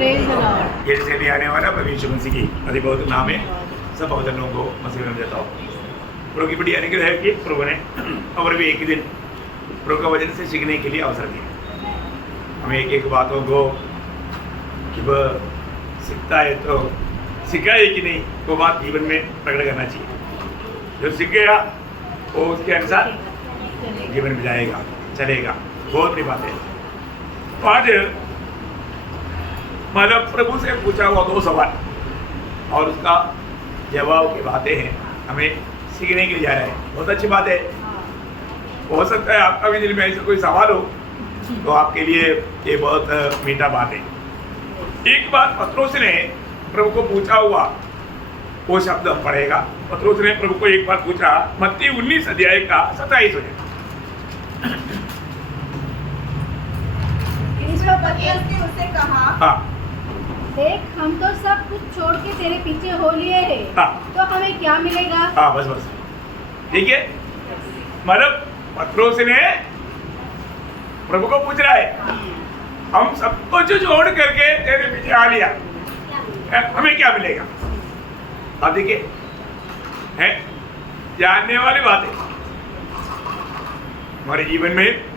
Praise the Lord. ये से आने वाला प्रभु यीशु मसीह की अधिक बहुत नाम है। सब भक्तों को मसीह में देता हूँ। प्रभु की बड़ी अनुग्रह है कि प्रभु ने और भी एक दिन प्रभु का वचन से सीखने के लिए अवसर दिया। हमें एक एक बातों को कि वह सीखता है तो सीखा है कि नहीं वो बात जीवन में प्रकट करना चाहिए। जो सीख गया वो उसके अनुसार जीवन में जाएगा, चलेगा। बहुत बड़ी बात है। तो आज मतलब प्रभु से पूछा हुआ 2 सवाल और उसका जवाब की बातें हैं, हमें सीखने के लिए जा रहे हैं। बहुत अच्छी बात है। हो सकता है आपका भी दिल में ऐसा कोई सवाल हो तो आपके लिए ये बहुत मीठा बात है। एक बात पत्रोस ने प्रभु को पूछा हुआ वो शब्द हम पढ़ेगा। पत्रोस ने प्रभु को एक बार पूछा, मत्ती 19 अध्याय का 27 वचन। पतरस ने उससे कहा, हाँ, देख हम तो सब कुछ छोड़ के तेरे पीछे हो लिए हैं, हाँ, तो हमें क्या मिलेगा? हाँ, बस बस ठीक है। मतलब पत्रोस ने प्रभु को पूछ रहा है, हम सब कुछ छोड़ करके तेरे पीछे आ लिया, हमें क्या मिलेगा? अब देखिए है जानने वाली बात है हमारे जीवन में।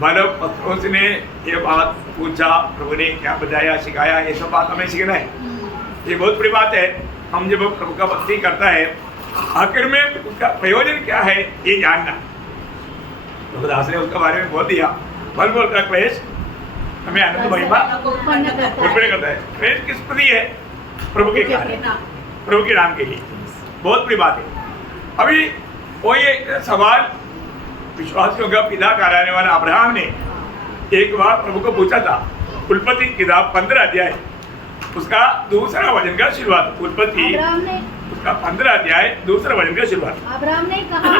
मानव पत्रोस ने ये बात पूछा, प्रभु ने क्या बताया, सिखाया, ये सब बात हमें सीखना है। ये बहुत बड़ी बात है। हम जब प्रभु का भक्ति करता है आखिर में उसका प्रयोजन क्या है ये जानना। प्रभुदास ने उसके बारे में बोल दिया, बल बोल का क्लेश हमें आनंद महिमा उत्पन्न करता है। क्लेश किस प्रति है? प्रभु के कारण, प्रभु के नाम के लिए। बहुत बड़ी बात है। अभी वो ये सवाल विश्वासियों का पिता कहलाने वाला अब्राहम ने एक बार प्रभु को पूछा था। उत्पत्ति किताब 15 अध्याय उसका दूसरा वचन का शुरुआत। उत्पत्ति उसका 15 अध्याय दूसरा वचन का शुरुआत। अब्राहम ने कहा,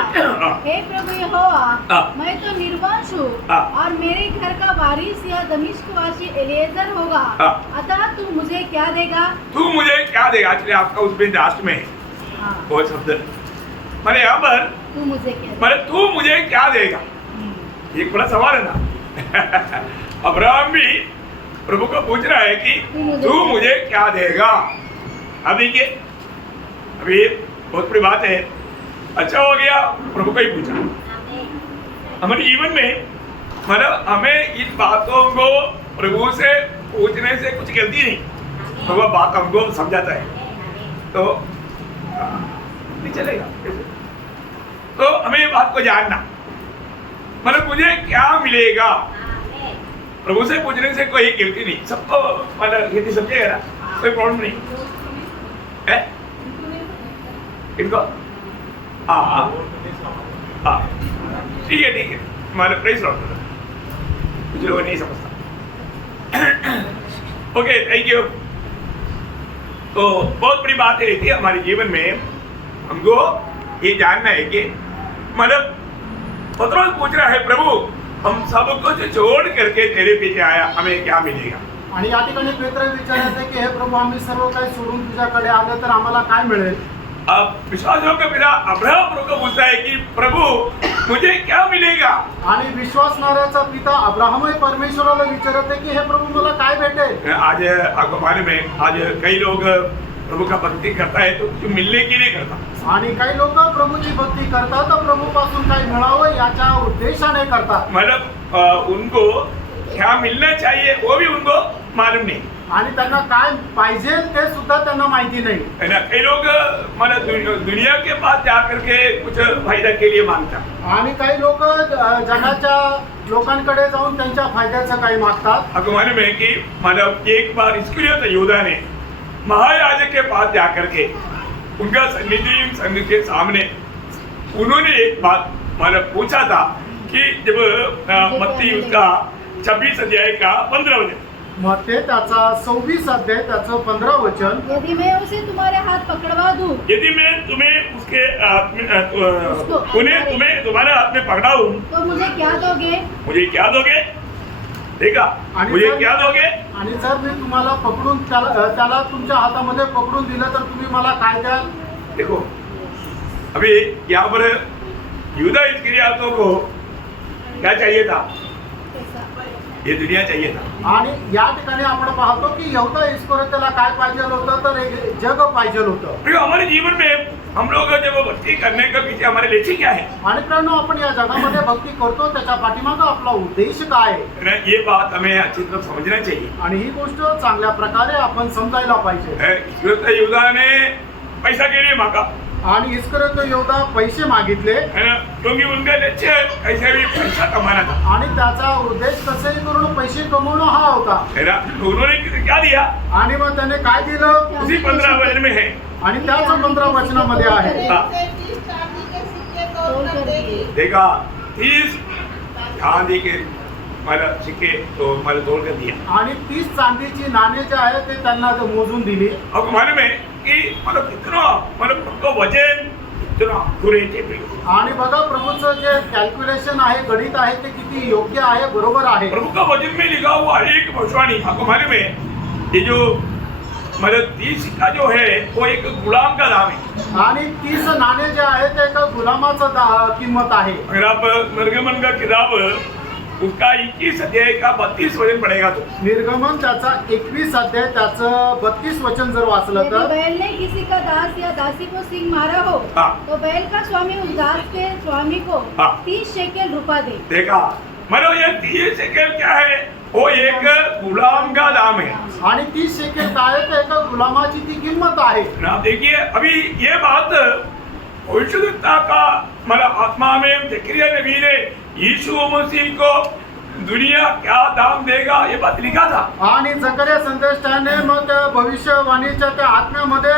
हे प्रभु यहोवा, मैं तो निर्वंश हूँ और मेरे घर का वारिस यह दमिश्कवासी एलिएजर होगा, अतः तू मुझे क्या देगा? तू मुझे क्या देगा? इसलिए आपका उसमें लास्ट में वो शब्द मैंने यहाँ पर तू मुझे क्या मैंने तू मुझे क्या देगा? एक बड़ा सवाल है ना। अब्राहम भी प्रभु को पूछ रहा है कि तू मुझे क्या देगा? अब देखिए अभी बहुत बड़ी बात है। अच्छा हो गया प्रभु को ही पूछा। हमारे जीवन में मतलब हमें इन बातों को प्रभु से पूछने से कुछ गलती नहीं, तो वह बात हमको समझाता है तो नहीं चलेगा। तो हमें ये बात को जानना, मतलब मुझे क्या मिलेगा? प्रभु से पूछने से कोई गलती नहीं, सबको मतलब खेती समझेगा ना, कोई प्रॉब्लम नहीं है इनको। हाँ हाँ ठीक है मतलब प्रेस कुछ लोग नहीं समझता। Okay thank you. तो बहुत बड़ी बात है कि हमारे जीवन में हमको ये जानना है कि मतलब पत्रोस पूछ रहा है, प्रभु हम सब कुछ छोड़ करके तेरे पीछे आया, हमें क्या मिलेगा? आणि या ठिकाणी पेत्र विचारत आहे की हे प्रभू आम्ही सर्व काही सोडून तुझ्याकडे आलो तर आम्हाला काय मिळेल? अब विश्वासियों का पिता अब्राहम प्रभु को पूछता है कि प्रभु मुझे क्या मिलेगा? आणि विश्वासणाऱ्याचा पिता अब्राहमही परमेश्वराला विचारत आहे की हे प्रभु मला काय भेटेल? आज आपको मालूम है आज कई लोग प्रभु का भक्ती करता है तो कुछ मिलने के लिए करता, आणि काही लोक प्रभूची भक्ती करतात तर प्रभूपासून काही मिळावं याच्या उद्देशाने करतात। मतलब उनको क्या मिलना चाहिए वो भी उनको मालूम नहीं, आणि त्यांना काय पाहिजे ते सुद्धा त्यांना माहिती नाही है ना। कई लोग मतलब दुनिया के पास जाकर के कुछ फायदा के लिए मांगता, आणि काही लोक जगाच्या लोकांकडे जाऊन त्यांच्या फायद्याचं काही मागतात। आपको मालूम है कि मतलब एक बार इस्करियोत यहूदा ने महायाजक के पास जाकर के उनका संघ के सामने उन्होंने एक बात मतलब पूछा था कि जब मत्ती उसका 26 अध्याय का 15 वचन, मत्ते त्याचा 26 अध्याय त्याचं 15 वचन, यदि मैं उसे तुम्हारे हाथ पकड़वा दूं, यदि मैं तुम्हें उसके तुम्हें तुम्हारे हाथ में पकड़ाऊं तो मुझे क्या दोगे? मुझे क्या दोगे? देखा मुझे क्या दोगे? आणि जर मी तुम्हाला पकडून त्याला तुमच्या हातामध्ये पकडून दिलं तर तुम्ही मला काय द्याल? देखो अभी यहाँ पर यहूदा इस्करियोत को क्या चाहिए था? ये दुनिया चाहिए था। आणि या ठिकाणी आपण पाहतो की यहूदा इस्करियोतीला काय पाहिजे होतं तर एक जग पाहिजे होतं. प्रियो, हमारे जीवन में हम लोग जब भक्ति करने के पीछे हमारे लक्ष्य क्या है? आणि प्रेरणा आपण या जगामध्ये भक्ती करतो त्याच्या पाठीमागं आपला उद्देश काय आहे ना, ये बात हमें अच्छी तरह समझना चाहिए. आणि ही गोष्ट चांगल्या प्रकारे आपण समजायला पाहिजे. युद्धा ने पैसा के लिए मांगा आणि इस्करियोती यहूदा पैसे मागितले है ना, क्योंकि उनका लक्ष्य कैसे भी पैसा कमाना था, आणि त्याचा उद्देश कसेही करून पैसे कमवणं हा होता. है ना. तो उन्होंने क्या दिया? आणि मग त्याने काय दिलं उसी 15 वचन में है. आणि त्याच 15 वचनामध्ये आहे. हाँ. से 30 चांदी के सिक्के तोड़कर देगी। देखा 30 चांदी के मला सिक्के तो मला तोड़ कर दिया. आणि 30 चांदीची नाणे जे आहे ते त्यांना मोजून दिली. अब मालूम है कि मतलब कितना मतलब उनका वजन कितना पुरेचे पे. आणि बघा प्रभूचं जे कॅल्क्युलेशन आहे गणित आहे ते किती योग्य आहे बरोबर आहे. प्रभु का वचन में लिखा हुआ एक भविष्यवाणी आपको मालूम है, ये जो मतलब 30 सिक्का जो है वो एक गुलाम का दाम है. आणि 30 नाणे जे आहे ते एका गुलामाचं किंमत आहे. अगर आप निर्गमन का किताब उसका 21 अध्याय का 32 वचन पढ़ेगा तो निर्गमन त्याचा 21 अध्याय त्याचं 32 वचन जर वाचलं यदि तर बैल ने किसी का दास या दासी को सिंह मारा हो हाँ. तो बैल का स्वामी उस दास के स्वामी को हाँ. 30 शेकेल रुपया दे. देखा मतलब ये 30 शेकेल क्या है, वो एक गुलाम का दाम है आणि 30 शेकेल काय आहे, तर एका गुलामाची ती किंमत आहे. ना. देखिए अभी ये बात भविष्यवक्ता का मतलब आत्मा में जकरिया नबी ने यीशु मसीह को दुनिया क्या दाम देगा ये बात लिखा था. आणि जकरिया संदेष्टाने मग त्या भविष्यवाणीच्या त्या आत्म्यामध्ये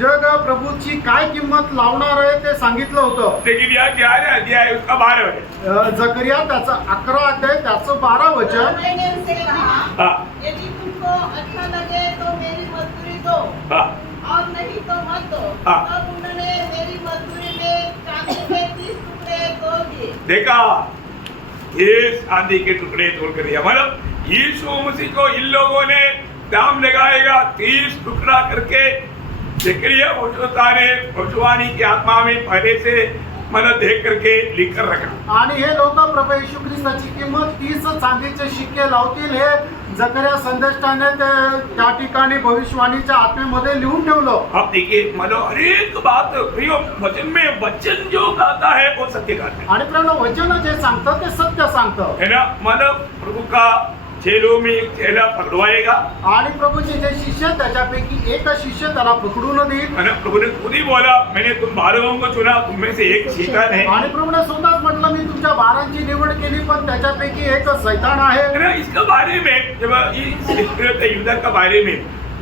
जग प्रभूची काय किंमत लावणार आहे ते सांगितलं होतं. जकरिया 11 अध्याय उसका 12 वचन. जकरिया त्याचं 11 अध्याय त्याचं 12 वचन. और मैंने उनसे कहा, हाँ. यदि तुमको अच्छा लगे तो मेरी मजदूरी दो हाँ. और नहीं तो मत दो। हाँ. तब उन्होंने मेरी मजदूरी में चांदी के 30 टुकड़े तोड़ दिए। देखा ये चांदी के टुकड़े तोड़ कर दिया. मतलब यीशु मसीह को इन लोगों ने दाम लगाएगा 30 टुकड़ा करके. जकरिया भविष्यवक्ता ने भविष्यवाणी की आत्मा में पहले से मतलब देख करके लिख कर रखा. आणि हे लोक प्रभू येशू ख्रिस्ताची किंमत 30 चांदीचे शिक्के लावतील हे जकरिया संदेष्टाने त्या ठिकाणी भविष्यवाणीच्या आत्म्यामध्ये लिहून ठेवलं. अब देखिए मतलब हर एक बात प्रियो वचन में वचन जो कहता है वो सत्य कहता है, आणि प्रेरणा वचन जे सांगतं ते सत्य सांगतं. है ना. मतलब प्रभु का चेलों में एक चेला पकड़वाएगा. आणि प्रभूचे जे शिष्य त्याच्यापैकी एक शिष्य त्याला पकडून देईल. है ना. प्रभु ने खुद ही बोला मैंने तुम 12 को चुना, तुम में से एक शैतान है. आणि प्रभूने स्वतःच म्हटलं मी तुमच्या 12ची निवड केली पण त्याच्यापैकी एक सैतान आहे. है ना. इसका बारे में जब इस युद्ध का बारे में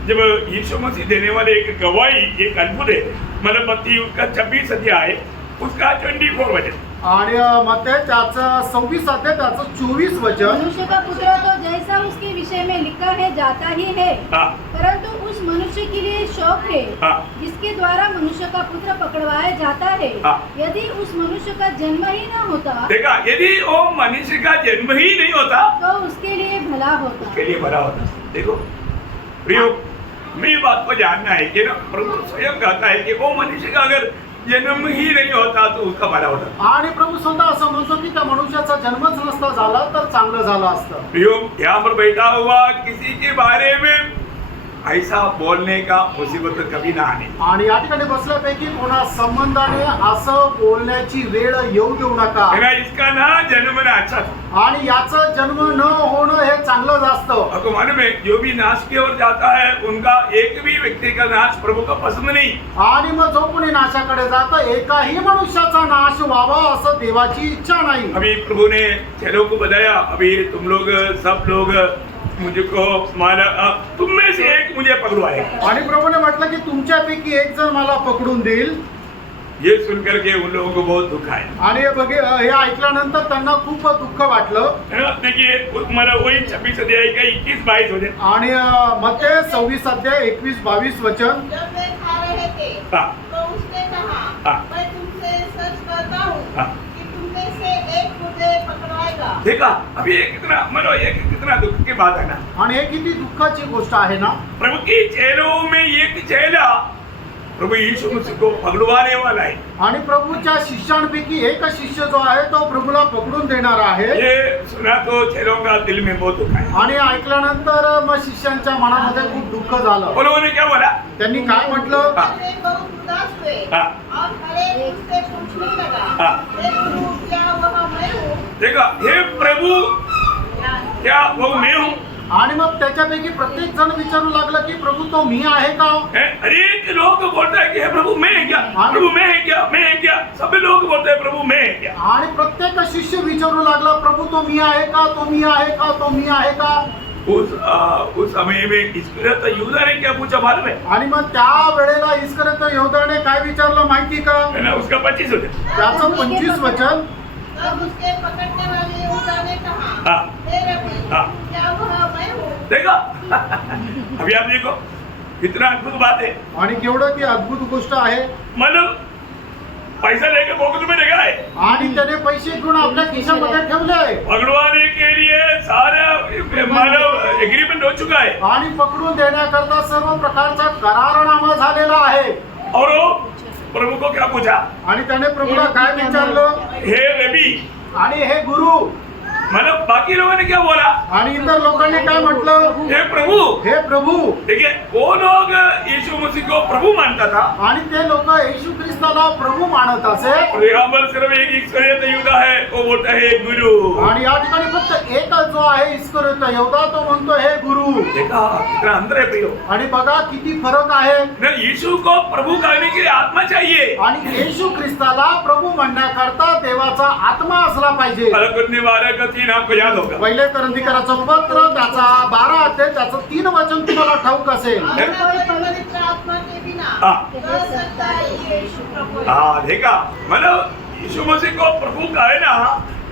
जब यीशु मसीह देने वाले एक गवाही एक अद्भुत है. मतलब मत्ती उसका 26 अध्याय उसका 24 वचन. आणि मग ते त्याचं 26 अध्याय त्याचं 24 वचन. मनुष्य का पुत्र तो जैसा उसके विषय में लिखा है जाता ही है, हाँ. परंतु उस मनुष्य के लिए शौक है हाँ. जिसके द्वारा मनुष्य का पुत्र पकड़वाया जाता है. हाँ. यदि उस मनुष्य का जन्म ही न होता देखा यदि वो मनुष्य का जन्म ही नहीं होता तो उसके लिए भला होता. उसके लिए भला होता. देखो प्रियो हमें ये बात को जानना है कि ना प्रभु स्वयं कहता है कि वो मनुष्य का अगर जन्म ही नहीं होता तो उसका भला होता. आणि प्रभू स्वतः असं म्हणतो की त्या मनुष्याचा जन्मच नसता झाला तर चांगलं झालं असतं. प्रियो यहाँ पर बैठा हुआ किसी के बारे में ऐसा बोलने का मुसीबत कभी ना आने. आणि या ठिकाणी बसल्यापैकी कोणा संबंधाने असं बोलण्याची वेळ येऊ देऊ नका. है ना. इसका ना जन्म ना अच्छा था. आणि याचं जन्म न होणं हे चांगलं असतं. आपको मालूम है जो भी नाश की ओर जाता है उनका एक भी व्यक्ति का नाश प्रभु को पसंद नहीं. आणि मग जो कोणी नाशाकडे जातं एकाही मनुष्याचा नाश व्हावा असं देवाची इच्छा नाही. अभी प्रभु ने चेलों को बताया अभी तुम लोग सब लोग मुझको माना तुम में से एक मुझे पकड़वाएगा. आणि प्रभूने म्हटलं की तुमच्यापैकी एक जण मला पकडून देईल. ये सुनकर के उन लोगों को बहुत दुख आया. आणि हे ऐकल्यानंतर त्यांना खूप दुःख वाटलं. है ना. देखिए मतलब वही 26 अध्याय का 21-22 हो जाए. आणि मग ते 26 अध्याय 21-22 वचन. जब वे खा रहे थे हाँ. तो उसने कहा, हाँ. मैं तुमसे सच कहता हूँ हाँ. कि तुम में से एक मुझे पकड़वाएगा। देखा अभी ये कितना मतलब ये कितना दुख की बात है ना. आणि हे किती दुःखाची गोष्ट आहे ना. प्रभु की चेलों में एक चेला प्रभु यीशु मसीह को पकड़वाने वाला है। आणि प्रभूच्या शिष्यांपैकी एक शिष्य जो आहे तो प्रभूला पकडून देणार आहे. ये सुना तो चेलों का दिल में बहुत दुखा है। आणि ऐकल्यानंतर मग शिष्यांच्या मनामध्ये खूप दुःख झालं. वो लोगों ने क्या बोला? त्यांनी काय म्हटलं? वे बहुत उदास हुए हाँ। और हर एक उससे पूछने लगा, हाँ। हे गुरु, क्या वह मैं हूँ? देखा, हे प्रभु क्या वो मैं हूँ? आणि मग त्याच्यापैकी प्रत्येक जण विचारू लागलं की प्रभू तो मी आहे का? अनेक लोग बोलता है कि हे प्रभु मैं है क्या? हाँ। प्रभु मैं है क्या? मैं है क्या? सभी लोग बोलते हैं प्रभु मैं है क्या? आणि प्रत्येक शिष्य विचारू लागला प्रभू तो मी आहे का? तो मी आहे का? तो मी आहे का? उस समय में इस्करियोत यहूदा ने क्या पूछा मालूम है? आणि मग त्या वेळेला इस्करियोत यहूदाने काय विचारलं माहिती का? है ना, उसका 25 वचन। त्याचं 25 वचन. तब उसके पकड़ने वाले यहूदा ने कहा, हाँ। हे रब्बी, हाँ। क्या वह मैं हूँ? देखा अभी आप देखो कितना अद्भुत बात है। आणि केवढं ती अद्भुत गोष्ट आहे. मतलब पैसा लेके पॉकेट में लगा है, आणि त्याने पैसे घेऊन आपल्या खिशामध्ये ठेवले आहे. पकड़वाने के लिए सारा मतलब एग्रीमेंट हो चुका है। आणि पकडून देण्याकरता सर्व प्रकारचा करारनामा झालेला आहे. और वो प्रभु को क्या पूछा? आणि त्याने प्रभूला काय विचारलं? हे रबी। आणि हे गुरु. मतलब बाकी लोगों ने क्या बोला? आणि इतर लोकांनी काय म्हटलं? हे प्रभु। हे प्रभू. देखिए वो लोग यीशु मसीह को प्रभु मानता था, आणि ते लोक येशू ख्रिस्ताला प्रभू मानत असे. और यहाँ पर सिर्फ एक इस्करियोत यहूदा है, वो बोलता है गुरु। आणि या ठिकाणी फक्त एक जो आहे इस्करियोत यहूदा तो म्हणतो हे गुरु. देखा कितना अंतर है प्रियो। आणि बघा किती फरक आहे. ना यीशु को प्रभु कहने के लिए आत्मा चाहिए। आणि येशू ख्रिस्ताला प्रभू म्हणण्याकरता देवाचा आत्मा असला पाहिजे. फलकुंदी 12 का 3 आपको याद होगा। पहिले करंदीकराचं पत्र त्याचा 12 अध्याय त्याचं 3 वचन तुम्हाला ठाऊक असेल. और न कोई पवित्र आत्मा के बिना हाँ। कह सकता है कि यीशु प्रभु है। हाँ देखा, मतलब यीशु मसीह को प्रभु कहे ना,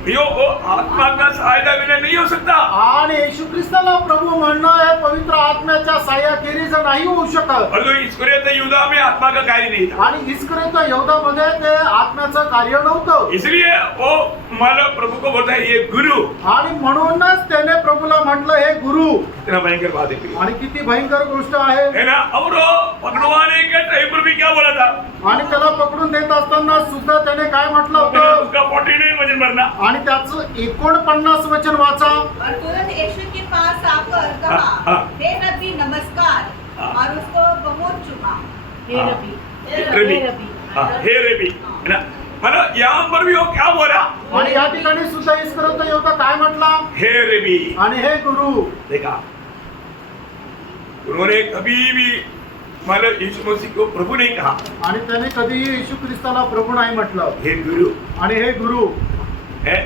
प्रियो वो आत्मा का सहायता बिना नहीं हो सकता। आणि येशू ख्रिस्ताला प्रभू म्हणणं हे पवित्र आत्म्याच्या सहाय्याखेरीज नाही होऊ शकत. और तो इस्करियोत यहूदा में आत्मा का कार्य नहीं था, आणि इस्करियोत यहूदामध्ये ते आत्म्याचं कार्य नव्हतं. इसलिए वो मतलब प्रभु को बोलता है ये गुरु। आणि म्हणूनच त्याने प्रभूला म्हटलं हे गुरु. इतना भयंकर बात है प्रियो। आणि किती भयंकर गोष्ट आहे. है ना, और वो पकड़वाने के टाइम पर भी क्या बोला था? आणि त्याला पकडून देत असताना सुद्धा त्याने काय म्हटलं होतं? उसका 49 वचन भरना। आणि त्याचं 49 वचन वाचा. और तुरंत यीशु के पास आकर हाँ, कहा, हाँ। हे नबी नमस्कार, हाँ। और उसको बहुत चुमा। हे हाँ। रबी, रबी। हे रबी. हाँ, हे रबी, है ना, मतलब यहाँ पर भी वो क्या बोला? आणि या ठिकाणी सुद्धा इस्करियोत यहूदा काय म्हटला? हे रबी। आणि हे गुरु. देखा, उन्होंने कभी भी मतलब यीशु मसीह को प्रभु नहीं कहा, आणि त्याने कधीही येशू ख्रिस्ताला प्रभू नाही म्हटलं. हे गुरु आणि हे गुरु. है।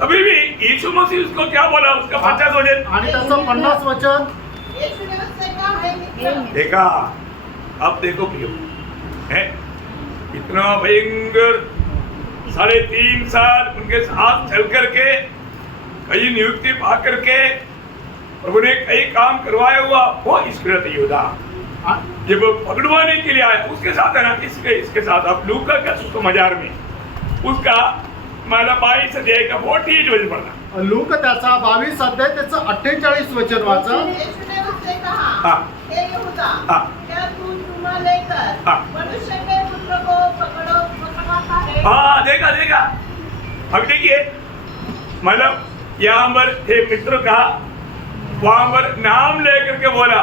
कभी भी यीशु मसीह उसको क्या बोला? उसका 50 वचन। आणि त्याचं 50 वचन. यीशु ने उससे कहा, हे मित्र, देखा, अब देखो प्रियो, है इतना भयंकर 3.5 साल उनके साथ चल करके कई नियुक्ति पा करके प्रभु ने कई काम करवाया हुआ वो इस्करियोत यहूदा आ- जब पकड़वाने के लिए आया उसके साथ है ना, इसके साथ अब लूका का सुसमाचार में उसका माला 22 अध्याय का 48 वचन पढ़ना। लूक त्याचा 22 अध्याय त्याचं 48 वचन वाचा. यीशु ने उससे कहा, हाँ। हे यहूदा, हाँ। क्या तू चुमा लेकर हाँ। मनुष्य के पुत्र को पकड़वाता है? हाँ देखा देखा, अब देखिए मतलब यहाँ पर हे मित्र कहा, वहां पर नाम लेकर के बोला।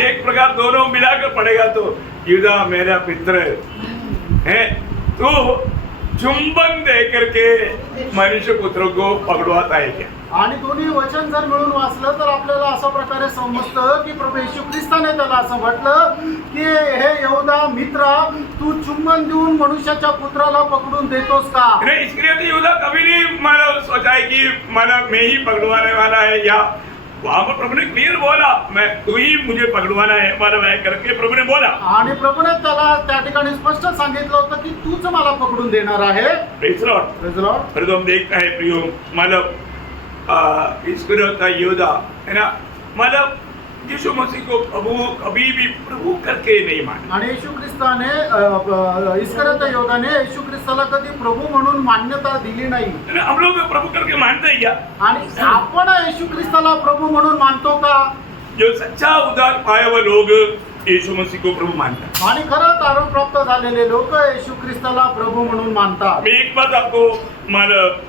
एक प्रकार दोनों मिलाकर पड़ेगा तो यहूदा मेरा मित्र है, तू चुंबन दे करके मनुष्य पुत्र को पकड़वाता है क्या? आणि दोन्ही वचन जर मिळून वाचलं तर आपल्याला अशा प्रकारे समजतं की प्रभू येशू ख्रिस्ताने त्याला असं म्हटलं की हे यहूदा मित्रा, तू चुंबन देऊन मनुष्याच्या पुत्राला पकडून देतोस का? नहीं, इस्करियोत यहूदा कभी नहीं मतलब सोचा है कि मतलब मैं ही पकड़वाने वाला है, या वहां पर प्रभु ने क्लियर बोला मैं तू ही मुझे पकड़वाना है मतलब है करके प्रभु ने बोला। आणि प्रभूने त्याला त्या ठिकाणी स्पष्ट सांगितलं होतं की तूच मला पकडून देणार आहे. Praise the Lord। Praise the Lord. फिर तो हम देखते हैं प्रियो मतलब इस्करियोत यहूदा है ना, मतलब यीशु मसीह को प्रभु कभी भी प्रभु करके नहीं माना। आणि येशू ख्रिस्ताने इस्करियोत यहूदाने येशू ख्रिस्ताला कधी प्रभू म्हणून मान्यता दिली नाही. है ना, हम लोग प्रभु करके मानते हैं क्या? आणि आपण येशू ख्रिस्ताला प्रभू म्हणून मानतो का? जो सच्चा उद्धार पाए हुए लोग यीशु मसीह को प्रभु मानता है। आणि खरं तारण प्राप्त झालेले लोक येशू ख्रिस्ताला प्रभू म्हणून मानतात. मैं एक बात आपको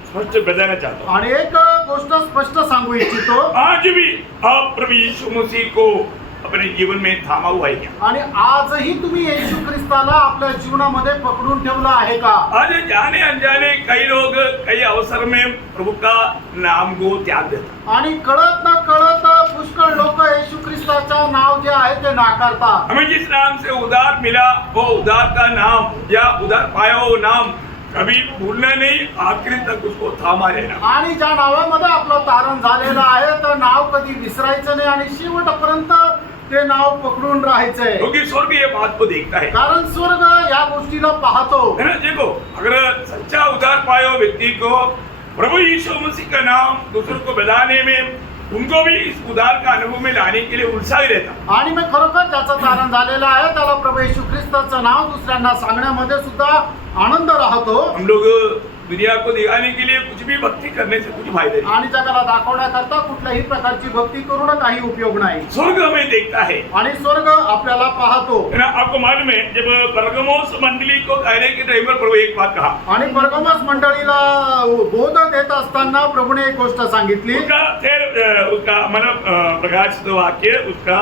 स्पष्ट बताना चाहता हूँ। आणि एक गोष्ट स्पष्ट सांगू इच्छितो, आज भी आप प्रभु यीशु मसीह को अपने जीवन में थामा हुआ है क्या? आणि आजही तुम्ही येशू ख्रिस्ताला आपल्या जीवनामध्ये पकडून ठेवलं आहे का? आज जाने अनजाने कई लोग कई अवसर में प्रभु का नाम को त्याग देते। आणि कळत न कळत पुष्कळ लोक येशू ख्रिस्ताचं नाव जे आहे ते नाकारतात. हमें जिस नाम से उद्धार मिला वो उद्धार का नाम या उद्धार पाया वो नाम कभी भूलना नहीं, आखिरी तक उसको थामा रहना। आणि ज्या नावामध्ये आपलं तारण झालेलं आहे तर नाव कधी विसरायचं नाही आणि शेवटपर्यंत ते नाव पकडून राहायचंय. क्योंकि स्वर्ग ये बात को देखता है, कारण स्वर्ग या गोष्टीला पाहतो. है ना? देखो, अगर सच्चा उद्धार पाए हुए व्यक्ति को प्रभु यीशु मसीह का नाम दूसरों को बताने में उनको भी इस उद्धार का अनुभव में लाने के लिए उत्साह रहता। आणि मग खरोखर ज्याचं तारण झालेलं आहे त्याला प्रभू येशू ख्रिस्ताचं नाव दुसऱ्यांना सांगण्यामध्ये सुद्धा आनंद राहतो. हम लोग दुनिया को दिखाने के लिए कुछ भी भक्ति करने से कुछ फायदा नहीं। आणि जगाला दाखवण्याकरता कुठल्याही प्रकारची भक्ती करून काही उपयोग नाही. स्वर्ग हमें देखता है, आणि स्वर्ग आपल्याला पाहतो. है ना? आपको मालूम है जब परगमोस मंडली को कहने के टाइम पर प्रभु एक बात कहा, आणि परगमस मंडळीला बोध देत असताना प्रभूने एक गोष्ट सांगितली. उसका मतलब प्रकाशित वाक्य उसका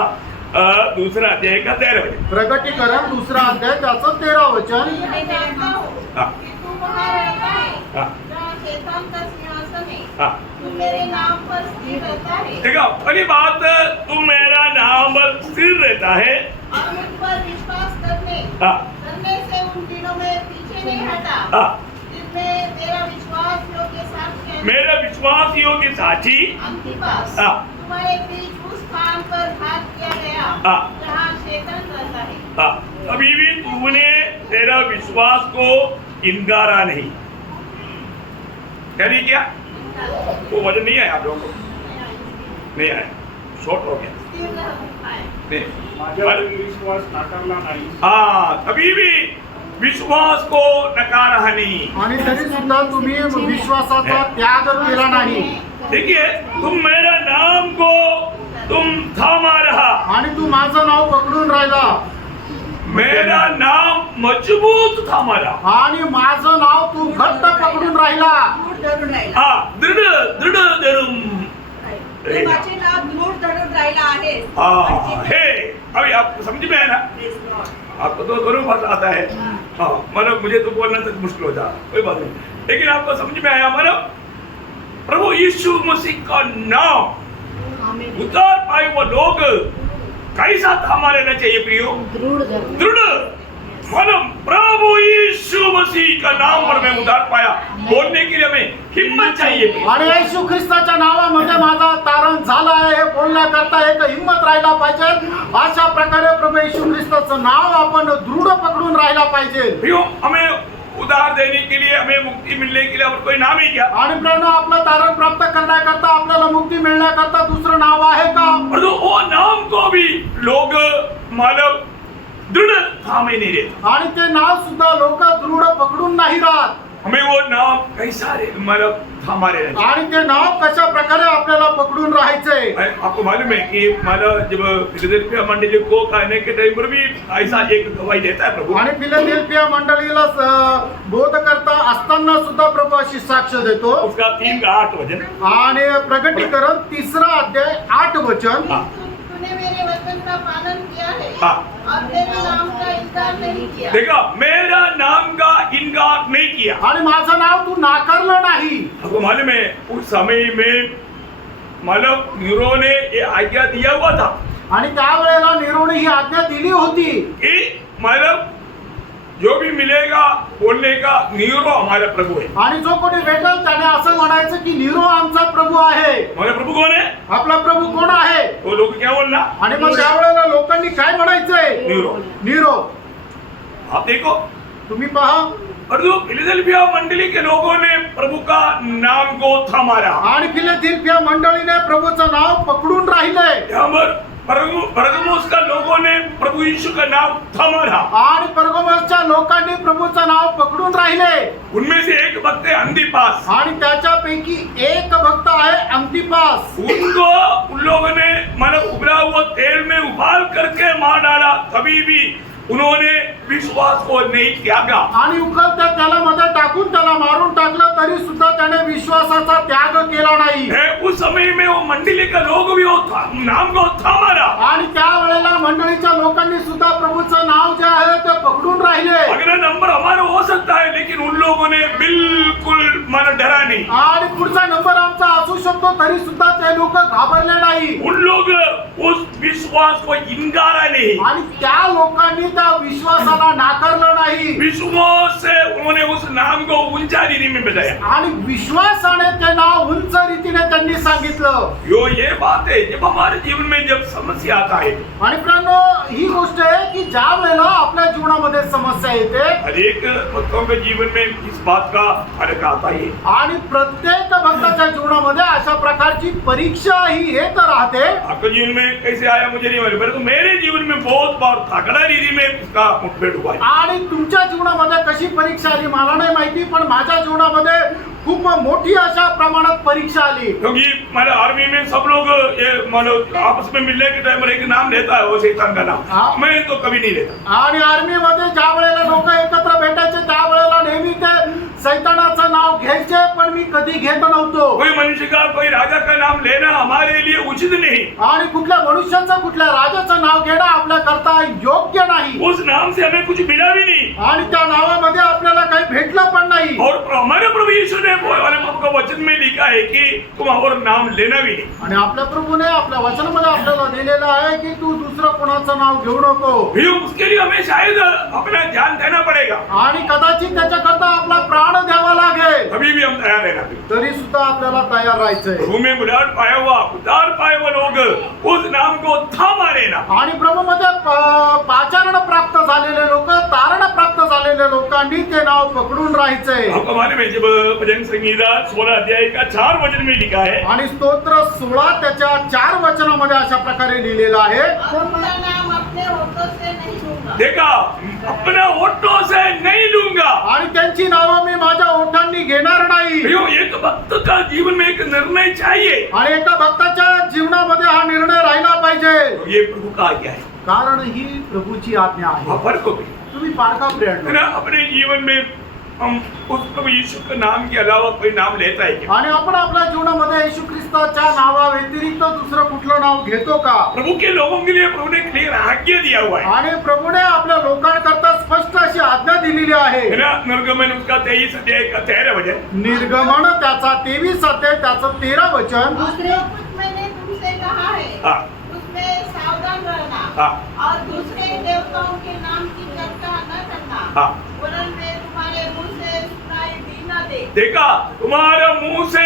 दूसरा अध्याय का 13 वचन। प्रगटीकरण 2 अध्याय त्याचं 13 वचन. मैं जानता हूँ हाँ। कि तू वहाँ रहता है हाँ। जहाँ शैतान का सिंहासन है। हाँ। तू मेरे नाम पर स्थिर रहता है देखो, पहली बात, तुम मेरा नाम पर स्थिर रहता है और मुझ पर विश्वास हाँ। करने से उन दिनों में पीछे नहीं हटा हाँ। जिसमें मेरा विश्वास योग्य साक्षी है। मेरा विश्वास योग्य साथी अंतिपास हाँ। तुम्हारे बीच उस स्थान पर घात किया गया हाँ। जहाँ शैतान रहता है। हाँ। अभी भी तूने तेरा विश्वास को इनकारा नहीं, यानी क्या? वो वजन नहीं आया आप लोगों को? नहीं आया, शॉर्ट हो गया। स्थिर रहता है। नहीं। माझ्यावर विश्वास नाकारला नाही. हाँ, कभी भी विश्वास को नकारा नहीं। आणि तरी सुद्धा तुम्ही विश्वासाचा त्याग केला नाही. देखिए, तुम मेरा नाम को तुम थामा रहा, आणि तू माझं नाव पकडून राहिला. मेरा नाम मजबूत थामा रहा। आणि माझं नाव तू घट्ट पकडून राहिला. दृढ धरून राहिला. हाँ, दृढ़ दृढ़ धरुम। देवाचे नाव दृढ धरून राहिला आहे. हाँ, हे अभी आप समझ में आया ना? आपको तो दोनों भाषा आता है। हाँ, मतलब मुझे तो बोलना तक मुश्किल होता, कोई बात नहीं, लेकिन आपको समझ में आया। मतलब प्रभु यीशु मसीह का नाम उद्धार पाए वो लोग कैसा थामा लेना चाहिए प्रियो? दृढ़। मतलब प्रभु यीशु मसीह का नाम पर मैं उद्धार पाया बोलने के लिए हमें हिम्मत चाहिए। आणि येशू ख्रिस्ताच्या नावामध्ये माझा तारण झाला आहे हे बोलण्याकरता एक हिंमत राहिला पाहिजे. अशा प्रकारे प्रभू येशू ख्रिस्ताचं नाव आपण दृढ पकडून राहिला पाहिजे. प्रियो, हमें उद्धार देने के लिए, हमें मुक्ति मिलने के लिए और कोई नाम ही क्या? आणि प्रेरणा आपलं तारण प्राप्त करण्याकरता आपल्याला मुक्ती मिळण्याकरता दुसरं नाव आहे का? और तो वो नाम को भी लोग मतलब दृढ़ थामे नहीं रहते। आणि ते नाव सुद्धा लोक दृढ पकडून नाही राहत. हमें वो नाम कैसा मतलब थामा रहना चाहिए। आणि ते नाव कशा प्रकारे आपल्याला पकडून राहायचंय. आपको मालूम है कि मतलब जब फिलाडेल्फिया मंडली को कहने के टाइम पर भी ऐसा एक गवाही देता है प्रभु। आणि फिलाडेल्फिया मंडळीला बोध करता असताना सुद्धा प्रभू अशी साक्ष देतो. उसका 3:8 वचन। आणि प्रगटीकरण 3 अध्याय 8 वचन. हाँ। तूने मेरे वचन का पालन किया है हाँ। और मेरे नाम का इनकार नहीं किया। देखा, मेरा नाम का इनकार नहीं किया। आणि माझं नाव तू नाकारलं नाही. आपको मालूम है उस समय में मतलब नीरो ने ये आज्ञा दिया हुआ था आणि त्यावेळेला नेरोने ही आज्ञा दिली होती कि मतलब जो भी मिलेगा बोलने का नीरो हमारा प्रभु है। आणि जो कोणी भेटेल त्याने असं म्हणायचं की नीरो आमचा प्रभू आहे. हमारा प्रभु कौन है? आपला प्रभू कोण आहे? वो लोग क्या बोलना? आणि मग त्यावेळेला लोकांनी काय म्हणायचंय? नीरो। नीरो. आप देखो, तुम्ही पहा. और जो फिलाडेल्फिया मंडली के लोगों ने प्रभु का नाम को थामा रहा। आणि फिलाडेल्फिया मंडळीने प्रभूचं नाव पकडून राहिले. यहाँ पर परगमुस का लोगों ने प्रभु यीशु का नाम थामा रहा। आणि परगमुसच्या लोकांनी प्रभूचं नाव पकडून राहिले. उनमें से एक भक्त है अंतिपास। आणि त्याच्यापैकी एक भक्त आहे अंतिपास. उनको उन लोगों ने मतलब उबला हुआ तेल में उबाल करके मार डाला कभी भी उन्होंने विश्वास को नहीं त्यागा। आणि उकळत्या तेलामध्ये टाकून त्याला मारून टाकलं तरी सुद्धा त्याने विश्वासाचा त्याग केला नाही. उस समय में वो मंडली का लोग भी वो नाम को थामा रहा। आणि त्यावेळेला मंडळीच्या लोकांनी सुद्धा प्रभूचं नाव जे आहे ते पकडून राहिले. अगला नंबर हमारा हो सकता है, लेकिन उन लोगों ने बिल्कुल मन डरा नहीं। आणि पुढचा नंबर आमचा असू शकतो तरी सुद्धा ते लोक घाबरले नाही. उन लोग उस विश्वास को इनकारा नहीं, आणि त्या लोकांनी त्या विश्वासाला नाकारलं नाही. विश्वास से उन्होंने उस नाम को ऊंचा रीति में बताया। आणि विश्वासाने ते नाव उंच रीतीने त्यांनी सांगितलं. ये बात है, जब हमारे जीवन में जब समस्या आता है, आणि मित्रांनो ही गोष्ट आहे की ज्या वेळेला आपल्या जीवनामध्ये समस्या येते, हर एक भक्तों के जीवन में इस बात का फर्क आता है। आणि प्रत्येक भक्ताच्या जीवनामध्ये अशा प्रकारची परीक्षा ही येत राहते. आपके जीवन में कैसे आया मुझे नहीं मालूम, परंतु मेरे जीवन में बहुत बार तगड़ा रीति में इसका मुठभेड़ हुआ है। आणि तुमच्या जीवनामध्ये कशी परीक्षा आली मला नाही माहिती, पण माझ्या जीवनामध्ये खूप मोठी अशा प्रमाणात परीक्षा आली. क्योंकि हमारे आर्मी में सब लोग ये मानो आपस में मिलने के टाइम एक नाम लेता है, वो शैतान का हाँ। नाम, मैं तो कभी नहीं लेता। आणि आर्मीमध्ये ज्या वेळेला लोक एकत्र भेटायचे त्यावेळेला नेहमी ते सैतानाचं नाव घ्यायचे, पण मी कधी घेत नव्हतो. कोई मनुष्य का, कोई राजा का नाम लेना हमारे लिए उचित नहीं। आणि कुठल्या मनुष्याचं कुठल्या राजाचं नाव घेणं आपल्या करता योग्य नाही. उस नाम से हमें कुछ मिला भी नहीं, आणि त्या नावामध्ये आपल्याला काही भेटलं पण नाही. और हमारे प्रभु यीशु ने आपको वचन में लिखा है कि तुम और नाम लेना भी नहीं। आणि आपल्या प्रभूने आपल्या वचनामध्ये आपल्याला दिलेलं आहे की तू दुसरं कोणाचं नाव घेऊ नको. फिर उसके लिए हमें शायद अपना जान देना पड़ेगा, आणि कदाचित त्याच्याकरता आपला प्राण द्यावा लागेल. अभी भी हम तैयार रहना। तरी सुद्धा आपल्याला तयार राहायचंय. प्रभु में उद्धार पाया हुआ लोग उस नाम को थामा लेना। आणि प्रभूमध्ये पाचारण प्राप्त झालेले लोक, तारण प्राप्त झालेले लोकांनी ते नाव पकडून राहायचंय. आपको मालूम है, जब भजन संगीता 16 अध्याय का 4 वचन में लिखा है, आणि स्तोत्र 16 त्याच्या 4 वचनामध्ये अशा प्रकारे लिहिलेलं आहे. अपना नाम अपने होठों से नहीं लूंगा. देखा, अपना होठों से नहीं लूंगा। आणि त्यांची नावं मी माझ्या ओठांनी घेणार नाही. एक भक्त का जीवन में एक निर्णय चाहिए, आणि एका भक्ताच्या जीवनामध्ये हा निर्णय राहिला पाहिजे. ये प्रभु का आज्ञा है, कारण ही प्रभूची आज्ञा आहे. फर्क को भी तुम्ही पारखा प्रिय. अपने जीवन में हम उस प्रभु यीशु के नाम के अलावा कोई नाम लेता है क्या? आणि आपण आपल्या जीवनामध्ये येशू ख्रिस्ताच्या नावा व्यतिरिक्त दुसरं कुठलं नाव घेतो का? प्रभु के लोगों के लिए प्रभु ने क्लियर आज्ञा दिया हुआ है। आणि प्रभूने आपल्या लोकांकरता स्पष्ट अशी आज्ञा दिलेली आहे. निर्गमन उसका 23 अध्याय का 13 वचन, निर्गमन त्याचा 23 अध्याय त्याचं 13 वचन. दूसरे कुछ मैंने तुमसे कहा है, हाँ। उसमें सावधान रहना, हाँ। और दूसरे देवताओं के नाम की चर्चा न करना, हाँ। वरन वे तुम्हारे मुंह से सुनाई भी न दे. देखा, तुम्हारा मुंह से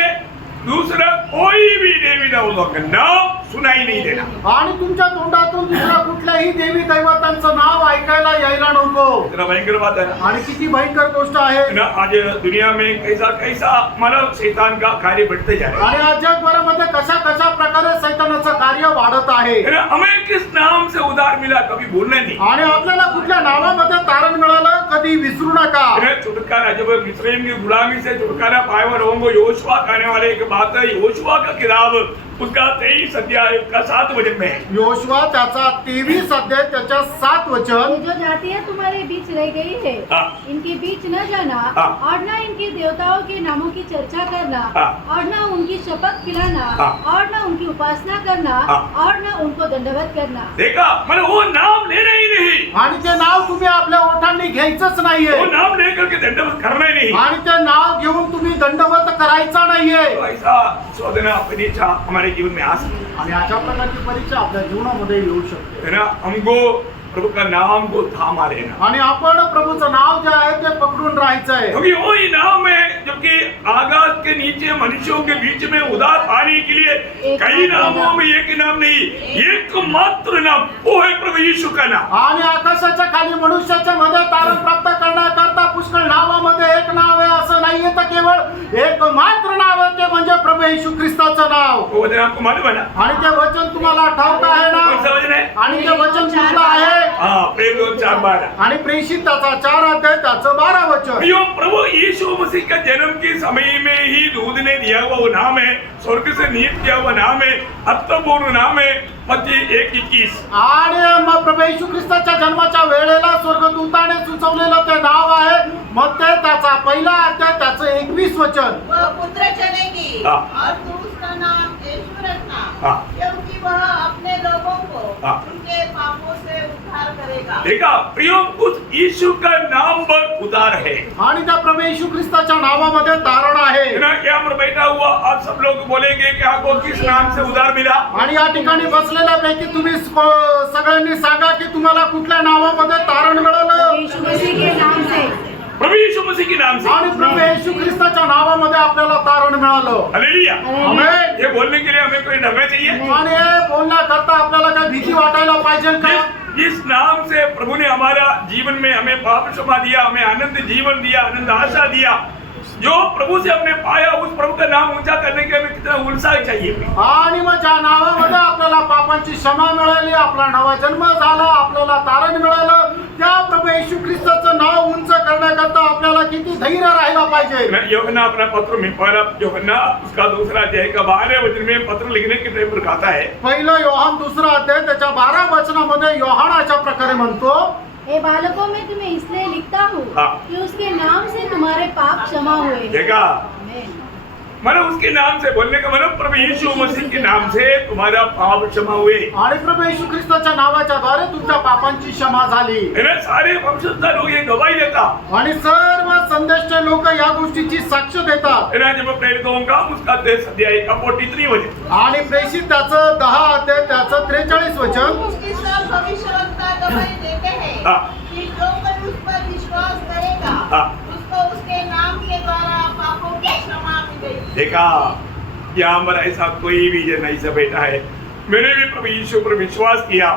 दूसरा कोई भी देवी देवता का नाम सुनाई नहीं देना। आणि तुमच्या तोंडातून दुसऱ्या कुठल्याही देवी दैवतांचं नाव ऐकायला यायला नको. इतना भयंकर बात है ना। आणि किती भयंकर गोष्ट आहे. आज दुनिया में कैसा कैसा मानव शैतान का कार्य बढ़ते जा रहा है। आणि आज जगभरामध्ये कशा कशा प्रकारे सैतानाचं कार्य वाढत आहे. हमें किस नाम से उद्धार मिला कभी भूलना नहीं। आणि आपल्याला कुठल्या नावामध्ये तारण मिळालं कधी विसरू नका. छुटकारा, जब मिस्रैम की गुलामी से छुटकारा पाए हुए लोगों को योशुआ कहने वाले एक बात है, योशुआ का किताब उसका 23 अध्याय का 7 वचन में है। योशुआ त्याचा 23 अध्याय त्याच्या 7 वचन. जो जातियां तुम्हारे बीच रह गई है, हाँ। इनके बीच न जाना, हाँ। और न इनके देवताओं के नामों की चर्चा करना, हाँ। और न उनकी शपथ खिलाना, हाँ। और न उनकी उपासना करना, हाँ। और न उनको दंडवत करना. देखा, मतलब वो नाम लेना ही नहीं, आणि ते नाव तुम्ही आपल्या ओठांनी घ्यायचंच नाहीये. वो नाम लेकर के दंडवत करना ही नहीं। आणि ते नाव घेऊन तुम्ही दंडवत करायचा नाहीये. तो ऐसा शोधना अपनी इच्छा हमारे जीवन में आ सकती है। आणि अशा प्रकारची परीक्षा आपल्या जीवनामध्ये येऊ शकते. है ना, हमको प्रभु का नाम को थामा लेना। आणि आपण प्रभूचं नाव जे आहे ते पकडून राहायचंय. क्योंकि वही नाम है, जबकि आकाश के नीचे मनुष्यों के बीच में उद्धार पाने के लिए कई नामों में एक नाम नहीं, एकमात्र नाम, वो है प्रभु यीशु का नाम। आणि आकाशाच्या खाली मनुष्याच्या मध्ये तारण प्राप्त करण्याकरता पुष्कळ नावामध्ये एक नाव आहे असं नाहीये, तर केवळ एकमात्र नाव आहे, ते म्हणजे प्रभू येशू ख्रिस्ताचं नाव. वो वचन आपको मालूम है ना? आणि ते वचन तुम्हाला ठाऊक आहे ना? कौन सा वचन है? आणि ते वचन कुठलं आहे? हाँ, प्रेम 2:4-12 आणि प्रेषित त्याचा 4 अध्याय त्याचं 12 वचन। प्रियो प्रभु यीशु मसीह का जन्म के समय में ही दूध ने दिया हुआ वो नाम है, स्वर्ग से नियुक्त किया हुआ नाम है, अर्थपूर्ण नाम है, मत्ती 1:21। आणि मग प्रभू येशू ख्रिस्ताच्या जन्माच्या वेळेला स्वर्गदूताने सुचवलेलं ते नाव आहे मत्ती त्याचा 1 अध्याय त्याचं 21 वचन। वह पुत्र चलेगी हाँ। और तू उसका नाम यीशु रखना, हाँ। क्योंकि वह अपने लोगों को हाँ। उनके पापों से उद्धार करेगा। देखा प्रियो, उस यीशु का नाम पर उदार है आणि त्या प्रभू येशू ख्रिस्ताच्या नावामध्ये तारण आहे। ना। क्या पर बैठा हुआ आप सब लोग बोलेंगे कि आपको किस नाम से उदार मिला? आणि या ठिकाणी बसलेल्यापैकी तुम्ही सगळ्यांनी सांगा की तुम्हाला कुठल्या नावामध्ये तारण मिळालं? यीशु मसीह के नाम से। प्रभु यीशु मसीह के नाम से। आणि प्रभू येशू ख्रिस्ताच्या नावामध्ये आपल्याला तारण मिळालं। हालेलुया। आमेन। ये बोलने के लिए हमें कोई डरना चाहिए? आणि हे बोलण्याकरता आपल्याला काही भीती वाटायला पाहिजे का? इस नाम से प्रभु ने हमारा जीवन में हमें पाप क्षमा दिया, हमें आनंद जीवन दिया, आनंद आशा दिया। जो प्रभु से हमने पाया उस प्रभु का नाम ऊंचा करने के हमें कितना उत्साह चाहिए। आणि मग ज्या नावामध्ये आपल्याला पापांची क्षमा मिळाली, आपला नवा जन्म झाला, आपल्याला तारण मिळालं, त्या प्रभू येशू ख्रिस्ताचं नाव उंच करण्याकरता आपल्याला किती धैर्य राहायला पाहिजे। यूहन्ना अपना पत्र में पहला यूहन्ना उसका 2 अध्याय का 12 वचन में पत्र लिखने के टाइम पर कहता है, पहिलं योहान 2 अध्याय त्याच्या 12 वचनामध्ये योहान अशा प्रकारे म्हणतो, हे बालकों में तुम्हें इसलिए लिखता हूँ हाँ। कि उसके नाम से तुम्हारे पाप क्षमा हुए। देखा, आमीन। मतलब उसके नाम से बोलने का मतलब प्रभु यीशु मसीह के नाम से तुम्हारा पाप क्षमा हुए। आणि प्रभू येशू ख्रिस्ताच्या नावाच्या द्वारे तुमच्या पापांची क्षमा झाली। सारे वंशजता लोग ये गवाही देता आणि सर्व संदेष्ट लोक या गोष्टीची साक्ष देतात। जब प्रेरितों का उसका 10 अध्याय का 43 वचन आणि प्रेषित त्याचं 10 अध्याय त्याचं 43 वचन। उसके सब भविष्यवक्ता गवाही देते हैं हाँ। कि जो कोई उस पर विश्वास करेगा हाँ। उसको उसके नाम के द्वारा पापों की क्षमा मिलेगी। देखा, यहाँ पर ऐसा कोई भी जन नहीं से बैठा है, मैंने भी प्रभु यीशु पर विश्वास किया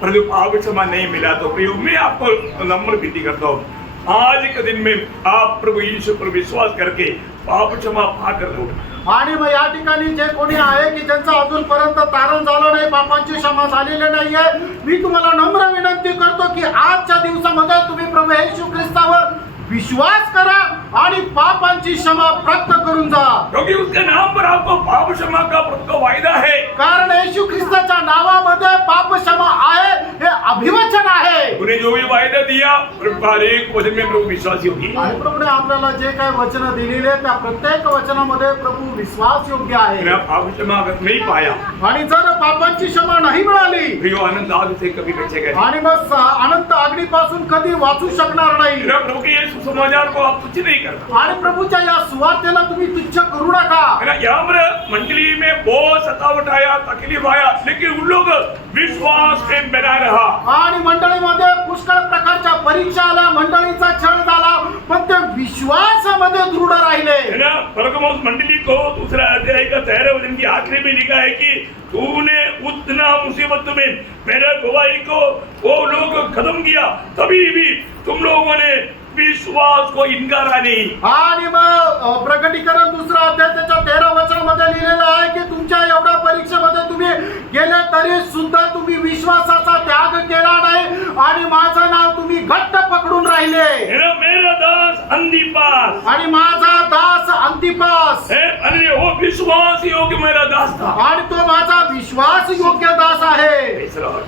परंतु पाप क्षमा नहीं मिला, तो प्रियो मैं आपको नम्र विनती करता हूँ, आज के दिन में आप प्रभु यीशु पर विश्वास करके पाप क्षमा पाकर लो। आणि मग या ठिकाणी जे कोणी आहे की ज्यांचं अजूनपर्यंत तारण झालं नाही, पापांची क्षमा झालेली नाहीये, मी तुम्हाला नम्र विनंती करतो की आजच्या दिवसामध्ये तुम्ही प्रभू येशू ख्रिस्तावर विश्वास करा आणि पापांची क्षमा प्राप्त करून जा, क्योंकि उसके नाम पर आपको पाप क्षमा का प्रभु का वायदा है। कारण येशू ख्रिस्ताच्या नावामध्ये पाप क्षमा आहे हे अभिवचन आहे। उन्हें जो भी वायदा दिया हर एक वचन में प्रभु विश्वास योग्य। आणि प्रभूने आपल्याला जे काही वचन दिलेले त्या प्रत्येक वचनामध्ये प्रभू विश्वास योग्य आहे। पाप क्षमा अगर नहीं पाया आणि जर पापांची क्षमा नाही मिळाली प्रियो अनंत आग से कभी बचेगा। आणि मग अनंत अग्नीपासून कधी वाचू शकणार नाही। प्रभु के ये सुसमाचार को आप तुच्छ नहीं करना आणि प्रभूच्या या सुवार्तेला तुम्ही तुच्छ करू नका। यहाँ पर मंडली में बहुत सतावट आया, तकलीफ आया, लेकिन उन लोग विश्वास में बना रहा। आणि मंडळीमध्ये पुष्कळ प्रकारच्या परीक्षा आल्या, मंडळीचा छळ झाला, पण ते विश्वासामध्ये दृढ राहिले। है ना। परगमुस मंडली को 2 अध्याय का 13 वचन की आखिरी में लिखा है कि तूने उतना मुसीबत में मेरे गवाही को वो लोग खत्म किया, तभी भी तुम लोगों ने विश्वास को इनकारा नहीं। आणि मग प्रकटीकरण 2 अध्याय त्याच्या 13 वचनामध्ये लिहिलेलं आहे की तुमच्या एवढ्या परीक्षेमध्ये तुम्ही गेले तरी सुद्धा तुम्ही विश्वासाचा त्याग केला नाही आणि माझं नाव तुम्ही घट्ट पकडून राहिले। मेरा दास अंतिपास आणि माझा दास अंतिपास है, अरे वो विश्वास योग्य मेरा दास था आणि तो माझा विश्वास योग्य दास आहे।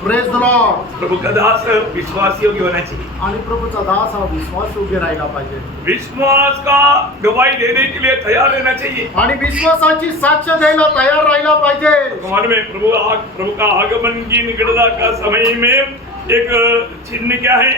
Praise the Lord. प्रभु का दास विश्वास योग्य होना चाहिए आणि प्रभूचा दास हा विश्वास योग्य राहिला पाहिजे। विश्वास का गवाही देने के लिए तैयार रहना चाहिए आणि विश्वासाची साक्ष द्यायला तयार राहिला पाहिजे। वर्तमान में प्रभु का आगमन की निकटता का समय में एक चिन्ह क्या है?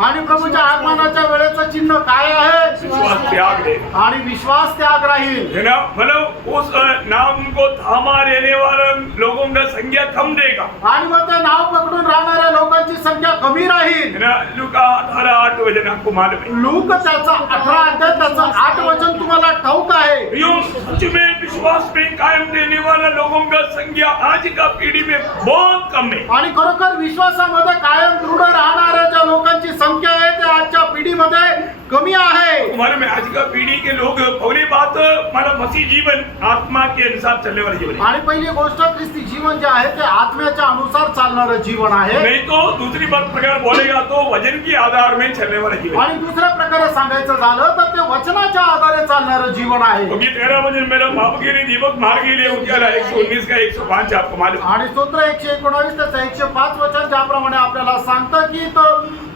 आणि प्रभूच्या आगमनाच्या वेळेचं चिन्ह काय आहे? विश्वास त्याग है। आणि विश्वास त्याग राहील। है ना। मतलब उस नाम को थामा रहने वाले लोगों का संख्या कम देगा आणि मग ते नाव पकडून राहणाऱ्या लोकांची संख्या कमी राहील। है ना। लूका 18:8 वचन आपको मालूम है। लूक त्याचा 18 अध्याय त्याचं 8 वचन तुम्हाला ठाऊक आहे। प्रियो, सच में विश्वास में कायम रहने वाले लोगों का संख्या आज का पीढ़ी में बहुत कम है। आणि खरोखर विश्वासामध्ये कायम दृढ राहणाऱ्या ज्या लोकांची संख्या आहे ते आजच्या पिढीमध्ये कमी आहे। तुम्हारे में आज का पीढ़ी के लोग पहली बात माना मसीह जीवन आत्मा के अनुसार चलने वाला जीवन है। आणि पहिली गोष्ट ख्रिस्ती जीवन जे आहे ते आत्म्याच्या अनुसार चालणारं जीवन आहे। नहीं तो दूसरी बात प्रकार बोलेगा तो वचन के आधार में चलने वाला जीवन आणि दुसऱ्या प्रकारे सांगायचं झालं तर ते वचनाच्या आधारे चालणारं जीवन आहे। क्योंकि 13 वचन मेरा बाप के लिए दीपक मार्ग के लिए उजाला 119 का 105 आपको मालूम। आणि स्तोत्र 119 त्याचं 105 वचन ज्याप्रमाणे आपल्याला सांगतं की तो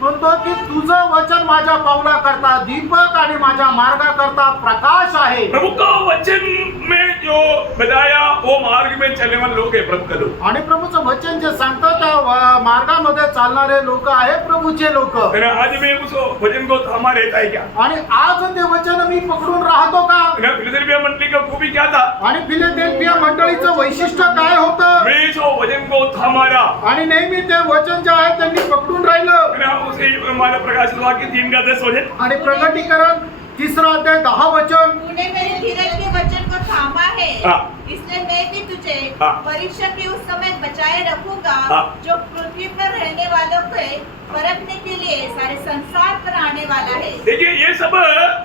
म्हणतो की तुझं वचन माझ्या पावला करता दीपक आणि माझ्या मार्गा करता प्रकाश आहे। प्रभु का वचन में जो बताया वो मार्ग में चलने वाले लोग है प्रभु का लोग। आणि प्रभूचं वचन जे सांगतं त्या मार्गामध्ये चालणारे लोक आहे प्रभूचे लोक। आज मैं उस वचन को थामा रहता है क्या? आणि आज ते वचन मी पकडून राहतो का? फिलाडेल्फिया मंडली का खूबी क्या था? आणि फिलाडेल्फिया मंडळीचं वैशिष्ट्य काय होतं? मैं जो वचन को थामा रहा आणि नेहमी ते वचन जे आहे त्यांनी पकडून राहिलं। उसे हमारा प्रकाशित वाक्य 3 का 10 वचन आणि प्रकटीकरण 3 अध्याय 10 वचन। तूने मेरे धीरज के वचन को थामा है, हाँ। इसलिए मैं भी तुझे हाँ। परीक्षा के उस समय बचाए रखूंगा हाँ। जो पृथ्वी पर रहने वालों को परखने के लिए सारे संसार पर आने वाला है। देखिए ये सब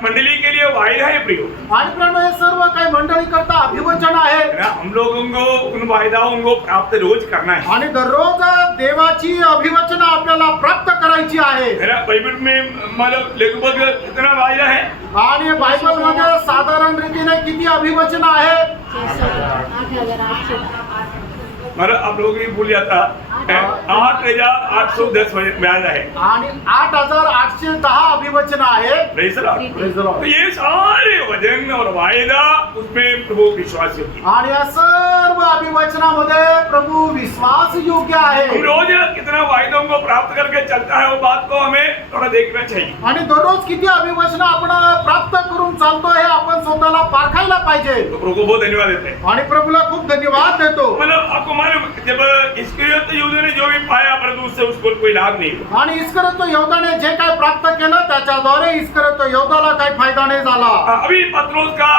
मंडली के लिए वायदा है प्रियो। आणि प्रणव हे सर्व काही मंडळी करता अभिवचन आहे। हम लोगों को उन वायदाओं को प्राप्त रोज करना है। आणि दररोज देवाची अभिवचन आपल्याला प्राप्त करायची आहे। बाइबल में मतलब लगभग कितना वायदा है? आणि बायबल मध्ये साधारण रीतीने किती अभिवचन आहे? 8,810 मतलब आप लोगों को भूल जाता 8,810 व्याज है आणि 8,810 अभिवचन आहे। Praise the Lord। Praise the Lord। तो ये सारे वचन और वायदा उसमें प्रभु विश्वास योग्य। आणि या सर्व अभिवचनामध्ये प्रभू विश्वास योग्य आहे। हम रोज कितना वायदों को प्राप्त करके चलता है वो बात को हमें थोड़ा देखना चाहिए। आणि दररोज किती अभिवचन आपण प्राप्त करून चालतो हे आपण स्वतःला पारखायला पाहिजे। तो प्रभु को बहुत धन्यवाद देते हैं। आणि प्रभूला खूप धन्यवाद देतो। मतलब आपको मालूम जब इस्करियोत यहूदा ने जो भी पाया परंतु उससे उसको कोई लाभ नहीं हुआ। आणि इस्करियोत यहूदाने जे काय प्राप्त केलं त्याच्याद्वारे इस्करियोत यहूदाला काही फायदा नाही झाला। अभी पत्रोस का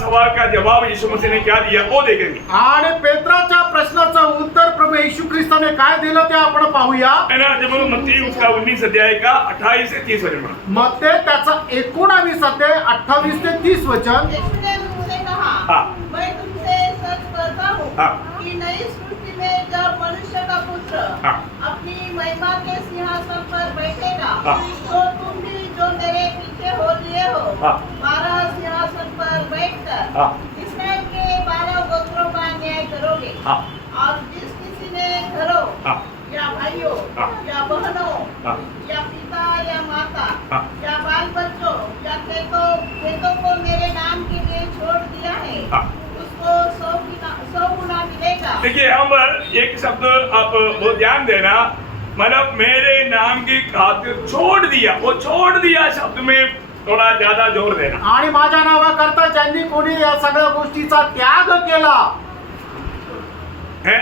सवाल का जवाब यीशु मसीह ने क्या दिया वो देखेंगे। आणि पेत्राच्या प्रश्नाचं उत्तर प्रभू येशू ख्रिस्ताने काय दिलं ते आपण पाहूया। है ना जब मत्ती उसका 19 अध्याय का 28 से 30 वचन में मत्ते त्याचा 19 अध्याय 28 ते 30 वचन। यीशु ने उनसे कहा, हाँ। मैं तुमसे सच कहता हूँ हाँ। कि नई सृष्टि में जब मनुष्य का पुत्र हाँ। अपनी महिमा के सिंहासन पर बैठेगा हाँ। तो तुम भी जो मेरे पीछे हो लिए हो हाँ। 12 सिंहासन पर बैठकर हाँ। इस्राएल के 12 गोत्रों का न्याय करोगे। हाँ। और जिस किसी ने घरों हाँ। या भाइयों हाँ। या बहनों हाँ। या पिता या माता हाँ। या बाल बच्चों या खेतों को मेरे नाम के लिए छोड़ दिया है हाँ। उसको 100 गुना मिलेगा। देखिए हम एक शब्द आप वो ध्यान देना मतलब मेरे नाम की खातिर छोड़ दिया वो छोड़ दिया शब्द में थोड़ा ज्यादा जोर देना। आणि माझ्या नावाकरता ज्यांनी कोणी या सगळ्या गोष्टीचा त्याग केला है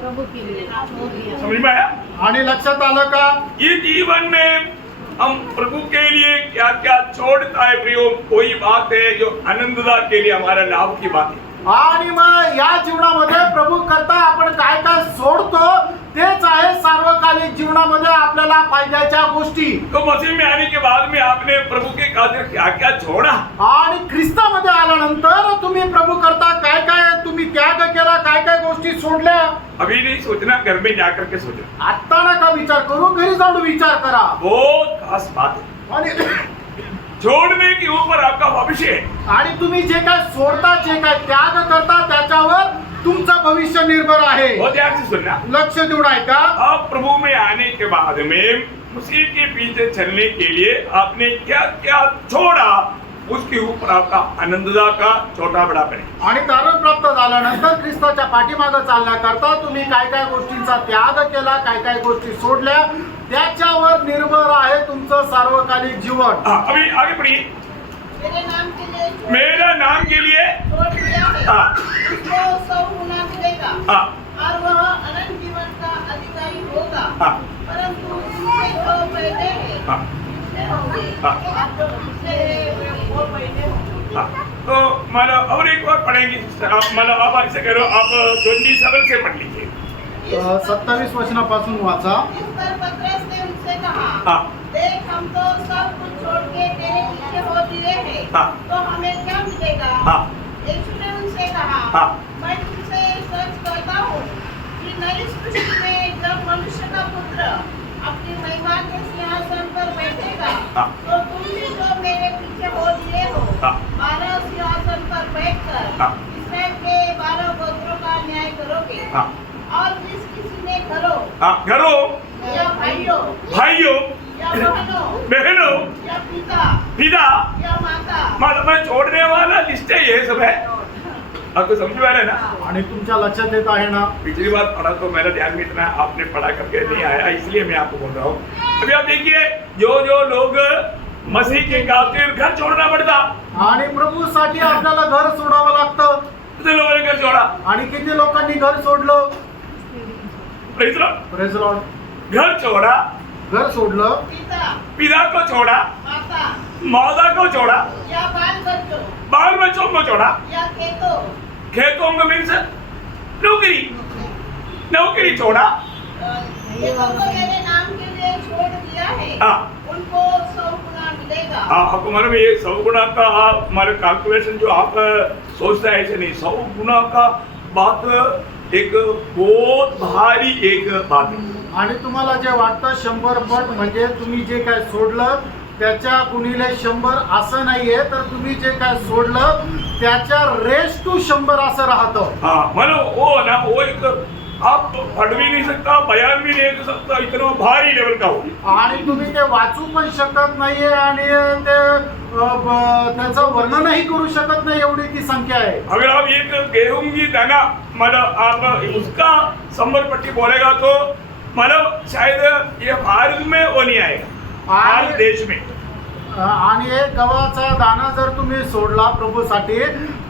प्रभु के लिए छोड़ दिया। समझ में आया? आणि लक्षात आलं का? ये जीवन में हम प्रभु के लिए क्या क्या छोड़ता है प्रियो कोई बात है जो आनंददा के लिए हमारा लाभ की बात है। आणि मग या जीवनामध्ये प्रभू करता आपण काय काय सोडतो तेच आहे सार्वकालिक जीवनामध्ये आपल्याला फायद्याच्या गोष्टी। तो मसीह में आने के बाद में आपने प्रभु के खातिर क्या क्या छोड़ा? आणि ख्रिस्तामध्ये आल्यानंतर तुम्ही प्रभु करता काय काय तुम्ही त्याग केला काय काय गोष्टी सोडल्या। अभी नहीं सोचना घर में जाकर के सोचो। आता नका विचार करू घरी जाऊन विचार करा। बहुत खास बात है आणि छोड़ने के ऊपर आपका भविष्य है। आणि तुम्ही जे काय सोडता जे काय त्याग करता त्याच्यावर तुमचं भविष्य निर्भर आहे। बहुत ध्यान से सुनना। लक्ष देऊन ऐका। आप प्रभु में आने के बाद में उसी के पीछे चलने के लिए आपने क्या क्या छोड़ा उसके ऊपर आपका आनंददा का छोटा बड़ा पड़े। आणि तारण प्राप्त झाल्यानंतर ख्रिस्ताच्या पाठीमागे चालण्याकरता तुम्ही काय काय गोष्टींचा त्याग केला काय काय गोष्टी सोडल्या त्याच्यावर निर्भर आहे तुमचं सार्वकालिक जीवन। अभी आगे पढ़िए। मेरे नाम के लिए मेरा नाम के लिए छोड़ दिया है हाँ। उसको 100 गुना मिलेगा हाँ। और वह अनंत जीवन का अधिकारी होगा। हाँ। परंतु जिससे जो पहले है हाँ। पिछले होंगे हाँ। और जो पिछले है वो पहले होंगे। हाँ। तो मतलब और एक बार पढ़ेंगे मतलब आप ऐसे करो आप 27 से पढ़ लीजिए। 27 वचनापासून वाचा. इस पर पतरस ने उनसे कहा, हाँ। देख हम तो सब कुछ छोड़ के तेरे पीछे हो दिए हैं, हाँ। तो हमें क्या मिलेगा? हाँ। यीशु ने उनसे कहा, हाँ। मैं तुमसे सच कहता हूँ कि नई सृष्टि में जब मनुष्य का पुत्र अपनी महिमा के सिंहासन पर बैठेगा, हाँ। तो तुम भी जो मेरे पीछे हो लिए हो, हाँ। 12 सिंहासन पर बैठकर हाँ। इस्राएल के 12 गोत्रों का न्याय करोगे। हाँ। और जिस किसी ने घरों घरों, या भाइयों भाइयों, या बहनों, या पिता पिता, या माता मतलब मैं छोड़ने वाला लिस्ट है, ये सब है. आपको समझ में आ रहा है ना? आणि तुमच्या लक्षात येत आहे ना? पिछली बार पढ़ा तो मेरा ध्यान में इतना आपने पढ़ा करके नहीं आया, इसलिए मैं आपको बोल रहा हूँ. अभी आप देखिए, जो लोग मसीह के खातिर घर छोड़ना पड़ता, आणि प्रभूसाठी आपल्याला घर सोडावं लागतं. कितने लोगों ने घर छोड़ा? आणि किती लोकांनी घर सोडलं? Praise the Lord. Praise Lord. घर छोड़ा, घर सोडलं, पिता पिता को छोड़ा, माता माता को छोड़ा, या बाल बच्चों बाल बच्चों को छोड़ा, या खेतों में मीन्स नौकरी छोड़ा. ये तो मेरे नाम के लिए छोड़ दिया है, हाँ. उनको 100 गुना मिलेगा. आपको मालूम है, ये 100 गुना का हमारे कैलकुलेशन जो आप सोचते हैं ऐसे नहीं. 100 गुना का बात एक बहुत भारी एक बात है. आणि तुम्हाला जे वाटतं 100 पट म्हणजे तुम्ही जे काय सोडलं त्याच्या गुणिले 100 असं नाहीये, तर तुम्ही जे काय सोडलं त्याच्या रेस टू 100 असं राहतं. हाँ, मानो वो ना, वो एक आप पढ़ भी नहीं सकता, बयान भी नहीं कर सकता, इतना भारी लेवल का हो. आणि तुम्ही ते वाचू पण शकत नाहीये आणि ते त्याचं वर्णनही करू शकत नाही, एवढी ती संख्या आहे. अगर आप एक गेहूं की दाना मतलब आप उसका 100 पट्टी बोलेगा तो मतलब शायद ये भारत में वो नहीं आएगा, भारत देश में. आणि एक गव्हाचा दाना जर तुम्ही सोडला प्रभूसाठी,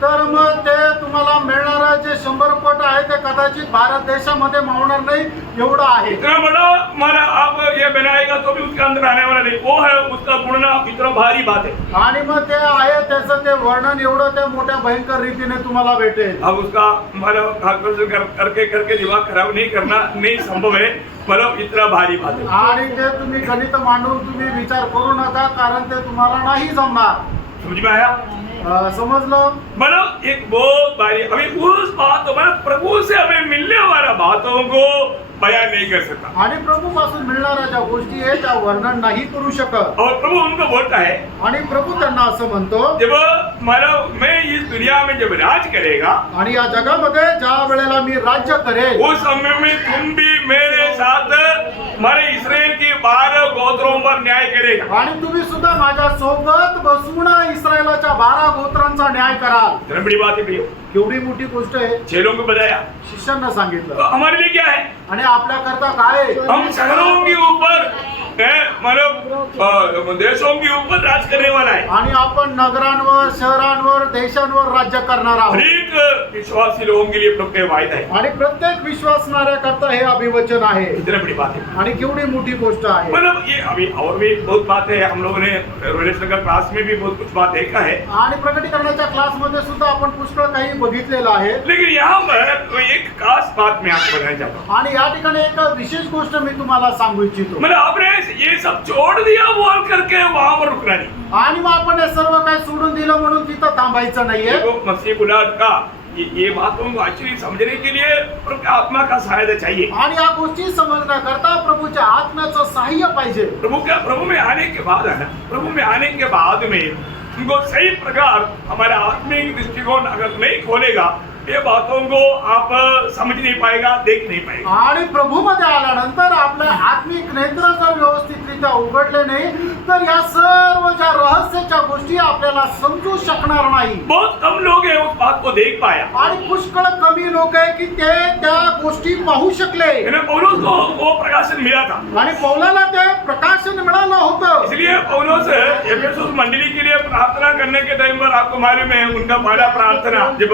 तर मग ते तुम्हाला मिळणारं जे 100 पट आहे ते कदाचित भारत देशामध्ये मावणार नाही, एवढं आहे. इतना बड़ा माना आप ये बनाएगा तो भी उसके अंदर आने वाला नहीं, वो है उसका गुणना इतना भारी बात है. आणि मग ते आहे त्याचं ते वर्णन एवढं ते मोठ्या भयंकर रीतीने तुम्हाला भेटेल. अब उसका मतलब कैलकुलेशन करके दिमाग खराब नहीं करना नहीं संभव है, मतलब इतना भारी बात है. आणि ते तुम्ही गणित मांडून तुम्ही विचार करू नका, कारण ते तुम्हाला नाही जमणार. समझ में आया? समजलं? मतलब एक बहुत भारी, अभी उस बात मतलब प्रभु से हमें मिलने वाला बातों को बयान नहीं कर सकता. आणि प्रभू पासून मिळणाऱ्या ज्या गोष्टी आहेत त्या वर्णन नाही करू शकत. और प्रभु उनको बोलता है, आणि प्रभू त्यांना असं म्हणतो, जब मतलब मैं इस दुनिया में जब राज करेगा, आणि या जगामध्ये ज्या वेळेला मी राज्य करेल, उस समय में तुम भी मेरे साथ हमारे इस्राएल की 12 गोत्रों पर न्याय करेगा. आणि तुम्ही सुद्धा माझ्या सोबत बसून इस्रायलाच्या 12 गोत्रांचा न्याय कराल. इतना बड़ी बात है प्रियो. केवढी मोठी गोष्ट आहे. चेलों को बताया, शिष्यांना तो सांगितलं. हमारे लिए क्या है? आणि आपल्या करता काय आहे? हम शहरों के ऊपर मतलब देशों के ऊपर राज करने वाला है. आणि आपण नगरांवर, शहरांवर, देशांवर राज्य करणार आहोत. हरेक विश्वासी लोगों के लिए प्रभु का वायदा है. आणि प्रत्येक विश्वासणाऱ्या करता हे अभिवचन आहे. इतनी बड़ी बात है. आणि केवढी मोठी गोष्ट आहे. मतलब ये अभी और भी बहुत बात है, हम लोगों ने रिलेशन का क्लास में भी बहुत कुछ बात देखा है, आणि प्रकटीकरणाच्या क्लासमध्ये सुद्धा आपण पुष्कळ काही बघितलेलं आहे. लेकिन यहाँ पर एक खास बात मैं आपको बताना चाहता हूँ. आणि या ठिकाणी एक विशेष गोष्ट मी तुम्हाला सांगू इच्छितो. मतलब आपने ये सब छोड़ दिया बोल करके वहां पर रुकना नहीं. आणि मग आपण हे सर्व काही सोडून दिलं म्हणून तिथं थांबायचं नाहीये. देखो मसीह बुलाद का ये बातों को एक्चुअली समझने के लिए प्रभु की आत्मा का सहायता चाहिए. आणि या गोष्टी समजण्याकरता प्रभूच्या आत्म्याचं सहाय्य पाहिजे. प्रभु में आने के बाद है ना, प्रभु में आने के बाद में उनको सही प्रकार हमारा आत्मिक दृष्टिकोण अगर नहीं खोलेगा, ये बातों को आप समझ नहीं पाएगा, देख नहीं पाएगा. आणि प्रभूमध्ये आल्यानंतर आपल्या आत्मिक नेत्र जर व्यवस्थितरित्या उघडले नाही, तर या सर्व ज्या रहस्याच्या गोष्टी आपल्याला समजू शकणार नाही. बहुत कम लोग हैं उस बात को देख पाया. आणि पुष्कळ कमी लोक आहे की ते त्या गोष्टी पाहू शकले. पौलुस को वो प्रकाशन मिला था. आणि पौलाला ते प्रकाशन मिळालं होतं. इसलिए पौलुस एफेसुस मंडली के लिए प्रार्थना करने के टाइम पर आपको मालूम है उनका पहला प्रार्थना जब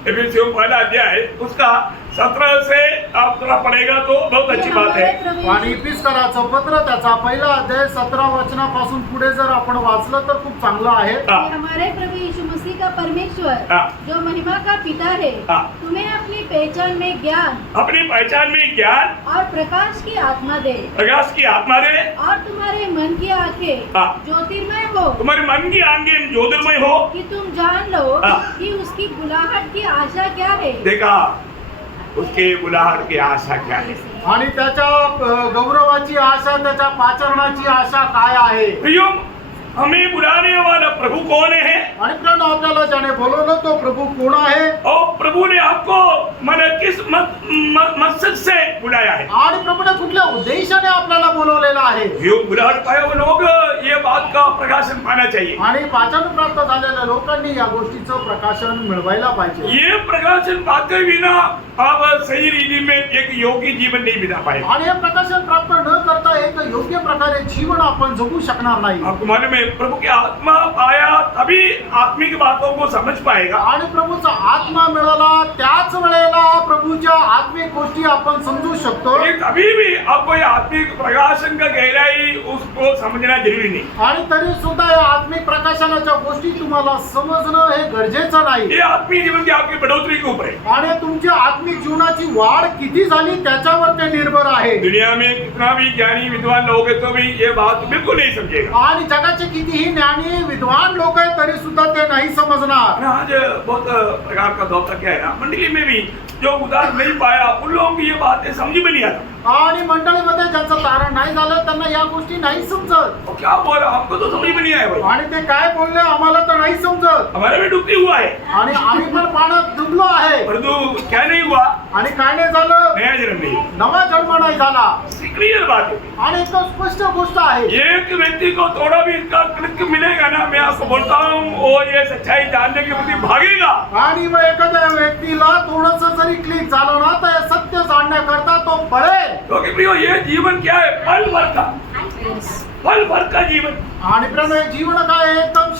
एफेसियों पहला अध्याय उसका 17 से आप थोड़ा पढ़ेगा तो बहुत अच्छी बात है। आणि इपिस्कराचं पत्र त्याचा पहिला अध्याय 17 वचनापासून पुढे जर आपण वाचलं तर खूप चांगलं आहे. हाँ, हमारे प्रभु यीशु मसीह का परमेश्वर हाँ। जो महिमा का पिता है हाँ। तुम्हें अपनी पहचान में ज्ञान अपनी पहचान में ज्ञान और प्रकाश की आत्मा दे प्रकाश की आत्मा दे और तुम्हारे मन की आंखें हाँ। ज्योतिर्मय हो तुम्हारे मन की आंखें ज्योतिर्मय हो। कि तुम जान लो हाँ। कि उसकी बुलाहट की आशा क्या है। देखा उसके बुलाहट की आशा क्या है। आणि त्याच्या गौरवाची आशा, त्याच्या पाचरणाची आशा काय आहे. प्रियो हमें बुलाने वाला प्रभु कौन है? आणि प्रण आपल्याला ज्याने बोलवलं तो प्रभु कोण आहे. और प्रभु ने आपको मन किस मकसद से बुलाया है? आणि प्रभूने कुठल्या उद्देशाने आपल्याला बोलवलेलं आहे. जो बुलाहट पाए वो लोग ये बात का प्रकाशन पाना चाहिए। आणि पाचन प्राप्त झालेल्या लोकांनी या गोष्टीचं प्रकाशन मिळवायला पाहिजे. ये प्रकाशन पाते बिना आप सही रीति में एक योग्य जीवन नहीं बिता पाए। आणि हे प्रकाशन प्राप्त न करता एक योग्य प्रकारे जीवन आपण जगू शकणार नाही. आपको मालूम है प्रभु की आत्मा पाया तभी आत्मिक बातों को समझ पाएगा। आणि प्रभूचा आत्मा मिळाला त्याच वेळेला प्रभूच्या आत्मिक गोष्टी आपण समजू शकतो. लेकिन अभी भी आपको ये आत्मिक प्रकाशन का गहराई उसको समझना जरूरी नहीं। आणि तरी सुद्धा या आत्मिक प्रकाशनाच्या गोष्टी तुम्हाला समजणं हे गरजेचं नाही. ये आत्मिक जीवन की आपकी बढ़ोतरी के ऊपर है। आणि तुमच्या आत्मिक जीवनाची वाढ किती झाली त्याच्यावर ते निर्भर आहे. दुनिया में कितना भी ज्ञानी विद्वान लोग है तो भी ये बात बिल्कुल नहीं समझेगा। आणि जगाचे कितीही ज्ञानी विद्वान लोक आहेत तरी सुद्धा ते नाही समजणार. आज बहुत प्रकार का दौर क्या है ना, मंडली में भी जो उदार नहीं पाया उन लोगों की ये बातें समझ में नहीं आता। आणि मंडळीमध्ये ज्यांचं तारण नाही झालं त्यांना या गोष्टी नाही समजत. और क्या बोल रहा हमको तो समझ में नहीं आया भाई। आणि ते काय बोलले आम्हाला तर नाही समजत. हमारा भी डूबती हुआ है आणि आम्ही पण पाण्यात डुबलो आहे. परंतु क्या नहीं हुआ, आणि काय नाही झालं, नया जन्म नहीं। नवा जन्म नाही झाला. क्लियर बात है। आणि तो स्पष्ट गोष्ट आहे. एक व्यक्ति को थोड़ा भी इसका क्लिक मिलेगा ना, मैं आपको बोलता हूँ वो ये सच्चाई जानने के प्रति भागेगा। आणि मग एखाद्या व्यक्तीला थोडस जरी क्लिक झालं ना तर सत्य जाणण्याकरता तो पळेल. क्योंकि प्रियो ये जीवन क्या है, पल भर का, पल भर का जीवन। आणि प्रण जीवन काय आहे, एकदम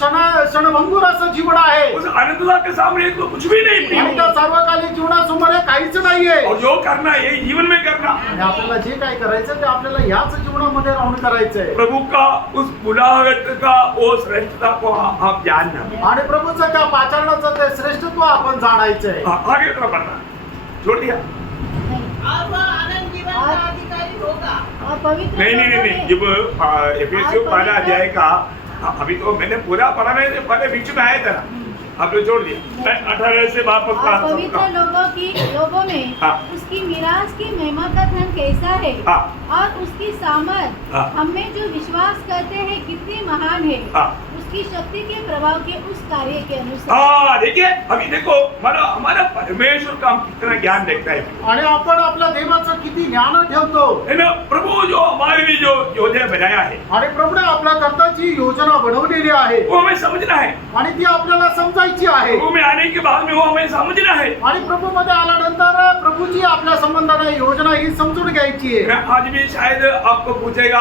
क्षणभंगुर असं जीवन आहे. उस अनंतता के सामने तो कुछ भी नहीं आणि प्रियो। त्या सर्वकालीन जीवनासमोर हे काहीच नाहीये. और जो करना है यही जीवन में करना। आणि आपल्याला जे काय करायचं ते आपल्याला याच जीवनामध्ये राहून करायचंय. प्रभु का उस बुलाहट का वो श्रेष्ठता को आप जानना। आणि प्रभूचं त्या पाचारणाचं ते श्रेष्ठत्व आपण जाणायचंय. आगे तरफ बढ़ना छोड़ दिया। और वह अनंत जीवन का अधिकारी होगा। और पवित्र नहीं नहीं नहीं नहीं, जब एफएसयू पहला अध्याय का अभी तो मैंने पूरा पढ़ा नहीं, पहले बीच में आया था ना, आपने छोड़ दिया। 18 से वापस और पवित्र लोगों में हाँ। उसकी मिरास की महिमा का धन कैसा है हाँ। और उसकी सामर्थ हाँ। हमें जो विश्वास करते हैं कितनी महान है हाँ। उसकी शक्ती के प्रभाव के उस कार्य के अनुसार। हाँ देखिए अभी देखो हमारा परमेश्वर का हम कितना ज्ञान देखता है आणि आपण आपल्या देवाचं किती ज्ञान ठेवतो. है ना। प्रभु जो हमारे लिए जो योजना बनाया है आणि प्रभूने आपल्या करताची योजना बनवलेली आहे. वो हमें समझना है। आणि ती आपल्याला समजायची आहे. प्रभु में आने के बाद में वो हमें समझना है। आणि प्रभू मध्ये आल्यानंतर प्रभूची आपल्या संबंधाने योजना ही समजून घ्यायची आहे. मैं आज भी शायद आपको पूछेगा,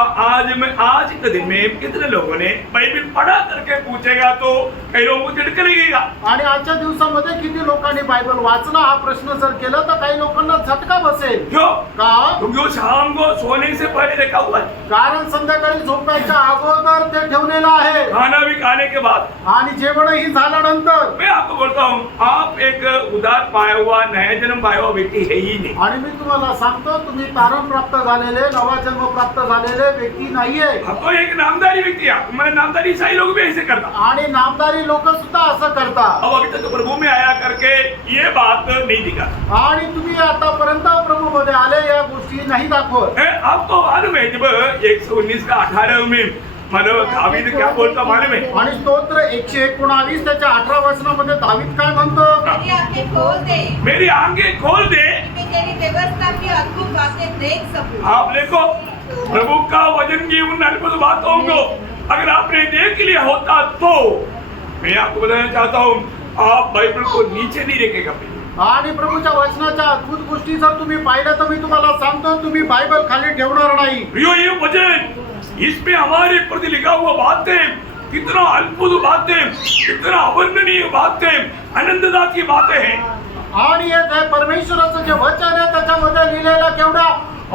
आज के दिन में कितने लोगों ने बाइबल पढ़ा करके पूछेगा तो कई लोगों को झटका लगेगा। आणि आजच्या दिवसामध्ये किती लोकांनी बायबल वाचला हा प्रश्न जर केला तर काही लोकांना झटका बसेल. क्यों? का? क्योंकि वो शाम को सोने से पहले रखा हुआ है, कारण संध्याकाळी झोपायच्या अगोदर ते ठेवलेलं आहे. खाना भी खाने के बाद। आणि जेवणही झाल्यानंतर. मैं आपको बोलता हूँ आप एक उदार पाया हुआ नया जन्म पाया हुआ व्यक्ति है ही नहीं। आणि मी तुम्हाला सांगतो तुम्ही तारण प्राप्त झालेले नवा जन्म प्राप्त झालेले व्यक्ती नाहीये. आपको एक नामदारी व्यक्ति है, मैं नामदारी ईसाई लोग भी ऐसे करता। आणि नामदारी लोक सुद्धा असं करतात. अब अभी तक प्रभु में आया करके ये बात नहीं दिखा। आणि तुम्ही आतापर्यंत प्रभू मध्ये आले या गोष्टी नाही दाखवत. आपको मालूम है जब 119 का 18 में मतलब दावीद क्या बोलता मालूम है? आणि स्तोत्र 119 त्याच्या 18 वचनामध्ये दावीद काय म्हणतो? मेरी आंखें खोल दे, मेरी आंखें खोल दे, मैं तेरी व्यवस्था की अद्भुत बातें देख सकूं। आप देखो प्रभु का वचन की उन अद्भुत बातों को अगर आपने देख लिया होता तो मैं आपको बताना चाहता हूँ आप बाइबल को नीचे नहीं रखेगा। आणि प्रभूच्या वचनाच्या अद्भुत गोष्टी जर तुम्ही पाहिल्या तर मी तुम्हाला सांगतो तुम्ही बायबल खाली ठेवणार नाही. प्रियो ये वचन इसमें हमारे प्रति लिखा हुआ बातें कितना अद्भुत बातें, कितना अवर्णनीय बातें, आनंददायक की बातें हैं। आणि हे परमेश्वराचं जे वचन आहे त्याच्यामध्ये लिहिलेलं केवढ्या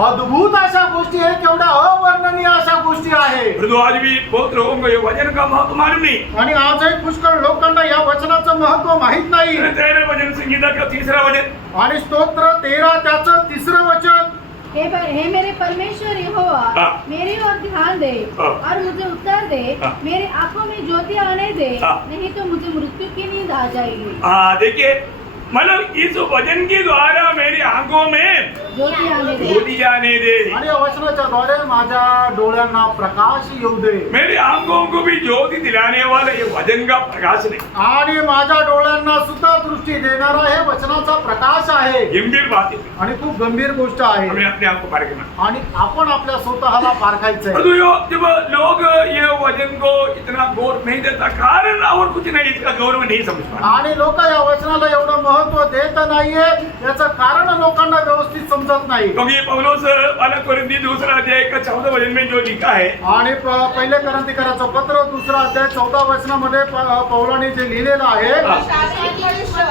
अद्भुत अशा गोष्टी आहे, केवढ्या अवर्णनीय अशा गोष्टी आहे. परंतु आज भी बहुत लोगों को ये वचन का महत्व मालूम नहीं. आणि आजही पुष्कळ लोकांना या वचनाचं महत्व माहित नाही. 13 वचन संगीता का 3रा वचन आणि स्तोत्र 13 त्याचं 3रं वचन, हे मेरे परमेश्वर यहोवा हाँ। मेरी ओर ध्यान दे हाँ। और मुझे उत्तर दे, हाँ। मेरी आंखों में ज्योति आने दे, हाँ। नहीं तो मुझे मृत्यु की नींद आ जाएगी. देखिए मतलब इस वचन के द्वारा मेरी आंखों में ज्योति आने दे. ज्योति आने दे. आणि या वचनाच्या द्वारे माझ्या डोळ्यांना प्रकाश येऊ दे. मेरी आंखों को भी ज्योति दिलाने वाला ये वचन का प्रकाश नहीं. आणि माझ्या डोळ्यांना सुद्धा दृष्टी देणारा हे वचनाचा प्रकाश आहे. गंभीर बात है. आणि खूप गंभीर गोष्ट आहे. हमें अपने आप को पारखना. आणि आपण आपल्या स्वतःला पारखायचंय. परंतु जब लोग ये वचन को इतना गौर नहीं देता कारण और कुछ नहीं, इसका गौरव नहीं समझ पाते. आणि लोक या वचनाला एवढं महत्व देत नाहीये, याचं कारण लोकांना व्यवस्थित समजत नाही. क्योंकि पौलुस वाला कोरिन्थी 2 अध्याय का 14 वचन में जो लिखा है, आणि पहिले कोरिन्थीकराचं पत्र 2 अध्याय 14 वचनामध्ये पौलाने जे लिहिलेलं आहे, शारीरिक मनुष्य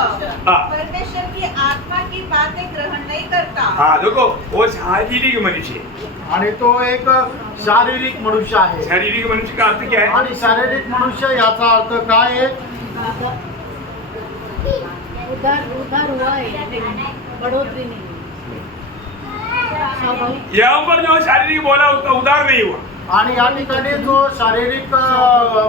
हाँ। परमेश्वर की आत्मा की बातें ग्रहण नहीं करता. हाँ देखो वो शारीरिक मनुष्य है. आणि तो एक शारीरिक मनुष्य आहे. शारीरिक मनुष्य का अर्थ क्या है? आणि शारीरिक मनुष्य याचा अर्थ काय आहे? उधार हुआ है, बढ़ोतरी नहीं. स्वाभाविक. यहाँ पर जो शारीरिक बोला उसका उदार नहीं हुआ. आणि या ठिकाणी जो शारीरिक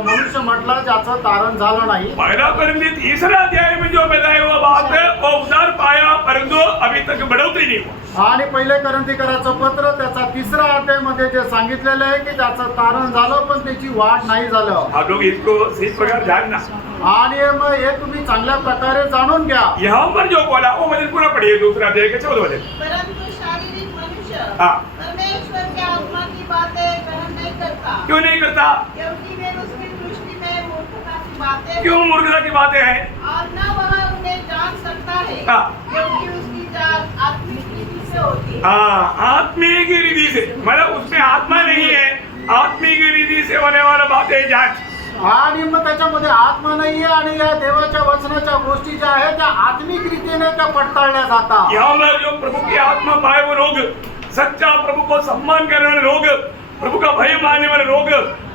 मनुष्य म्हटला ज्याचं तारण झालं नाही. पहला कोरिन्थी 3 अध्याय में जो बताया हुआ बात है वो उदार पाया परंतु अभी तक बढ़ोतरी नहीं हुआ. आणि पहिले कोरिन्थीकराचं पत्र त्याचा 3रा अध्यायमध्ये जे सांगितलेलं आहे की त्याचं तारण झालं पण त्याची वाढ नाही झालं. आप लोग इसको सही प्रकार जानना. आणि मग हे तुम्ही चांगल्या प्रकारे जाणून घ्या. यहाँ पर जो बोला वो वचन पूरा पढ़िए 2 अध्याय के 14 वचन. परंतु शारीरिक मनुष्य हाँ. परमेश्वर की आत्मा की बातें ग्रहण नहीं करता, क्यों नहीं करता? क्योंकि वे उसकी दृष्टि में मूर्खता की बातें क्यों मूर्खता की बातें हैं? और न वह उन्हें जान सकता है, हाँ। क्योंकि उसकी जांच आत्मिक रीति से होती है. हाँ आत्मीय की रीति से, मतलब उसमें आत्मा नहीं है, आत्मीय की रीति से होने वाला बात है जांच. आणि मग त्याच्यामध्ये आत्मा नाहीये आणि या देवाच्या वचनाच्या गोष्टी ज्या आहेत त्या आत्मिक रीतीने त्या पडताळल्या जातात. यहाँ पर जो प्रभु की आत्मा पाए वो लोग, सच्चा प्रभु को सम्मान करने वाले लोग, प्रभु का भय मानने वाले लोग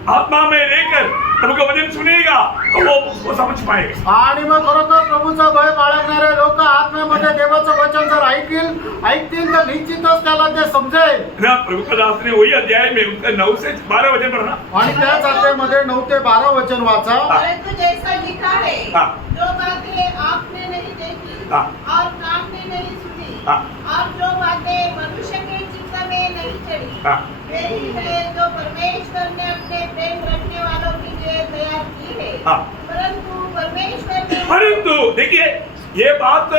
आत्मा में रहकर प्रभु का वचन सुनेगा तो वो उसको समझ पाएगा. आणि मग खरोखर प्रभूचा भय बाळगणारे लोक आत्म्यामध्ये देवाचं वचन जर ऐकतील तर निश्चितच त्याला ते समजेल. ना प्रभु का दास ने वही अध्याय में उनका 9 से 12 वचन पढ़ना. आणि त्याच अध्यायामध्ये 9 ते 12 वचन वाचा. परंतु जैसा लिखा है, हाँ. जो बातें आपने नहीं देखी हाँ. और कान ने नहीं सुनी हाँ. और जो बातें मनुष्य के चित्त में नहीं चढ़ी, हाँ. वे ही है जो परमेश्वर ने अपने प्रेम रखने वालों के लिए तैयार की है. हाँ. परंतु परमेश्वर ने परंतु देखिए ये बात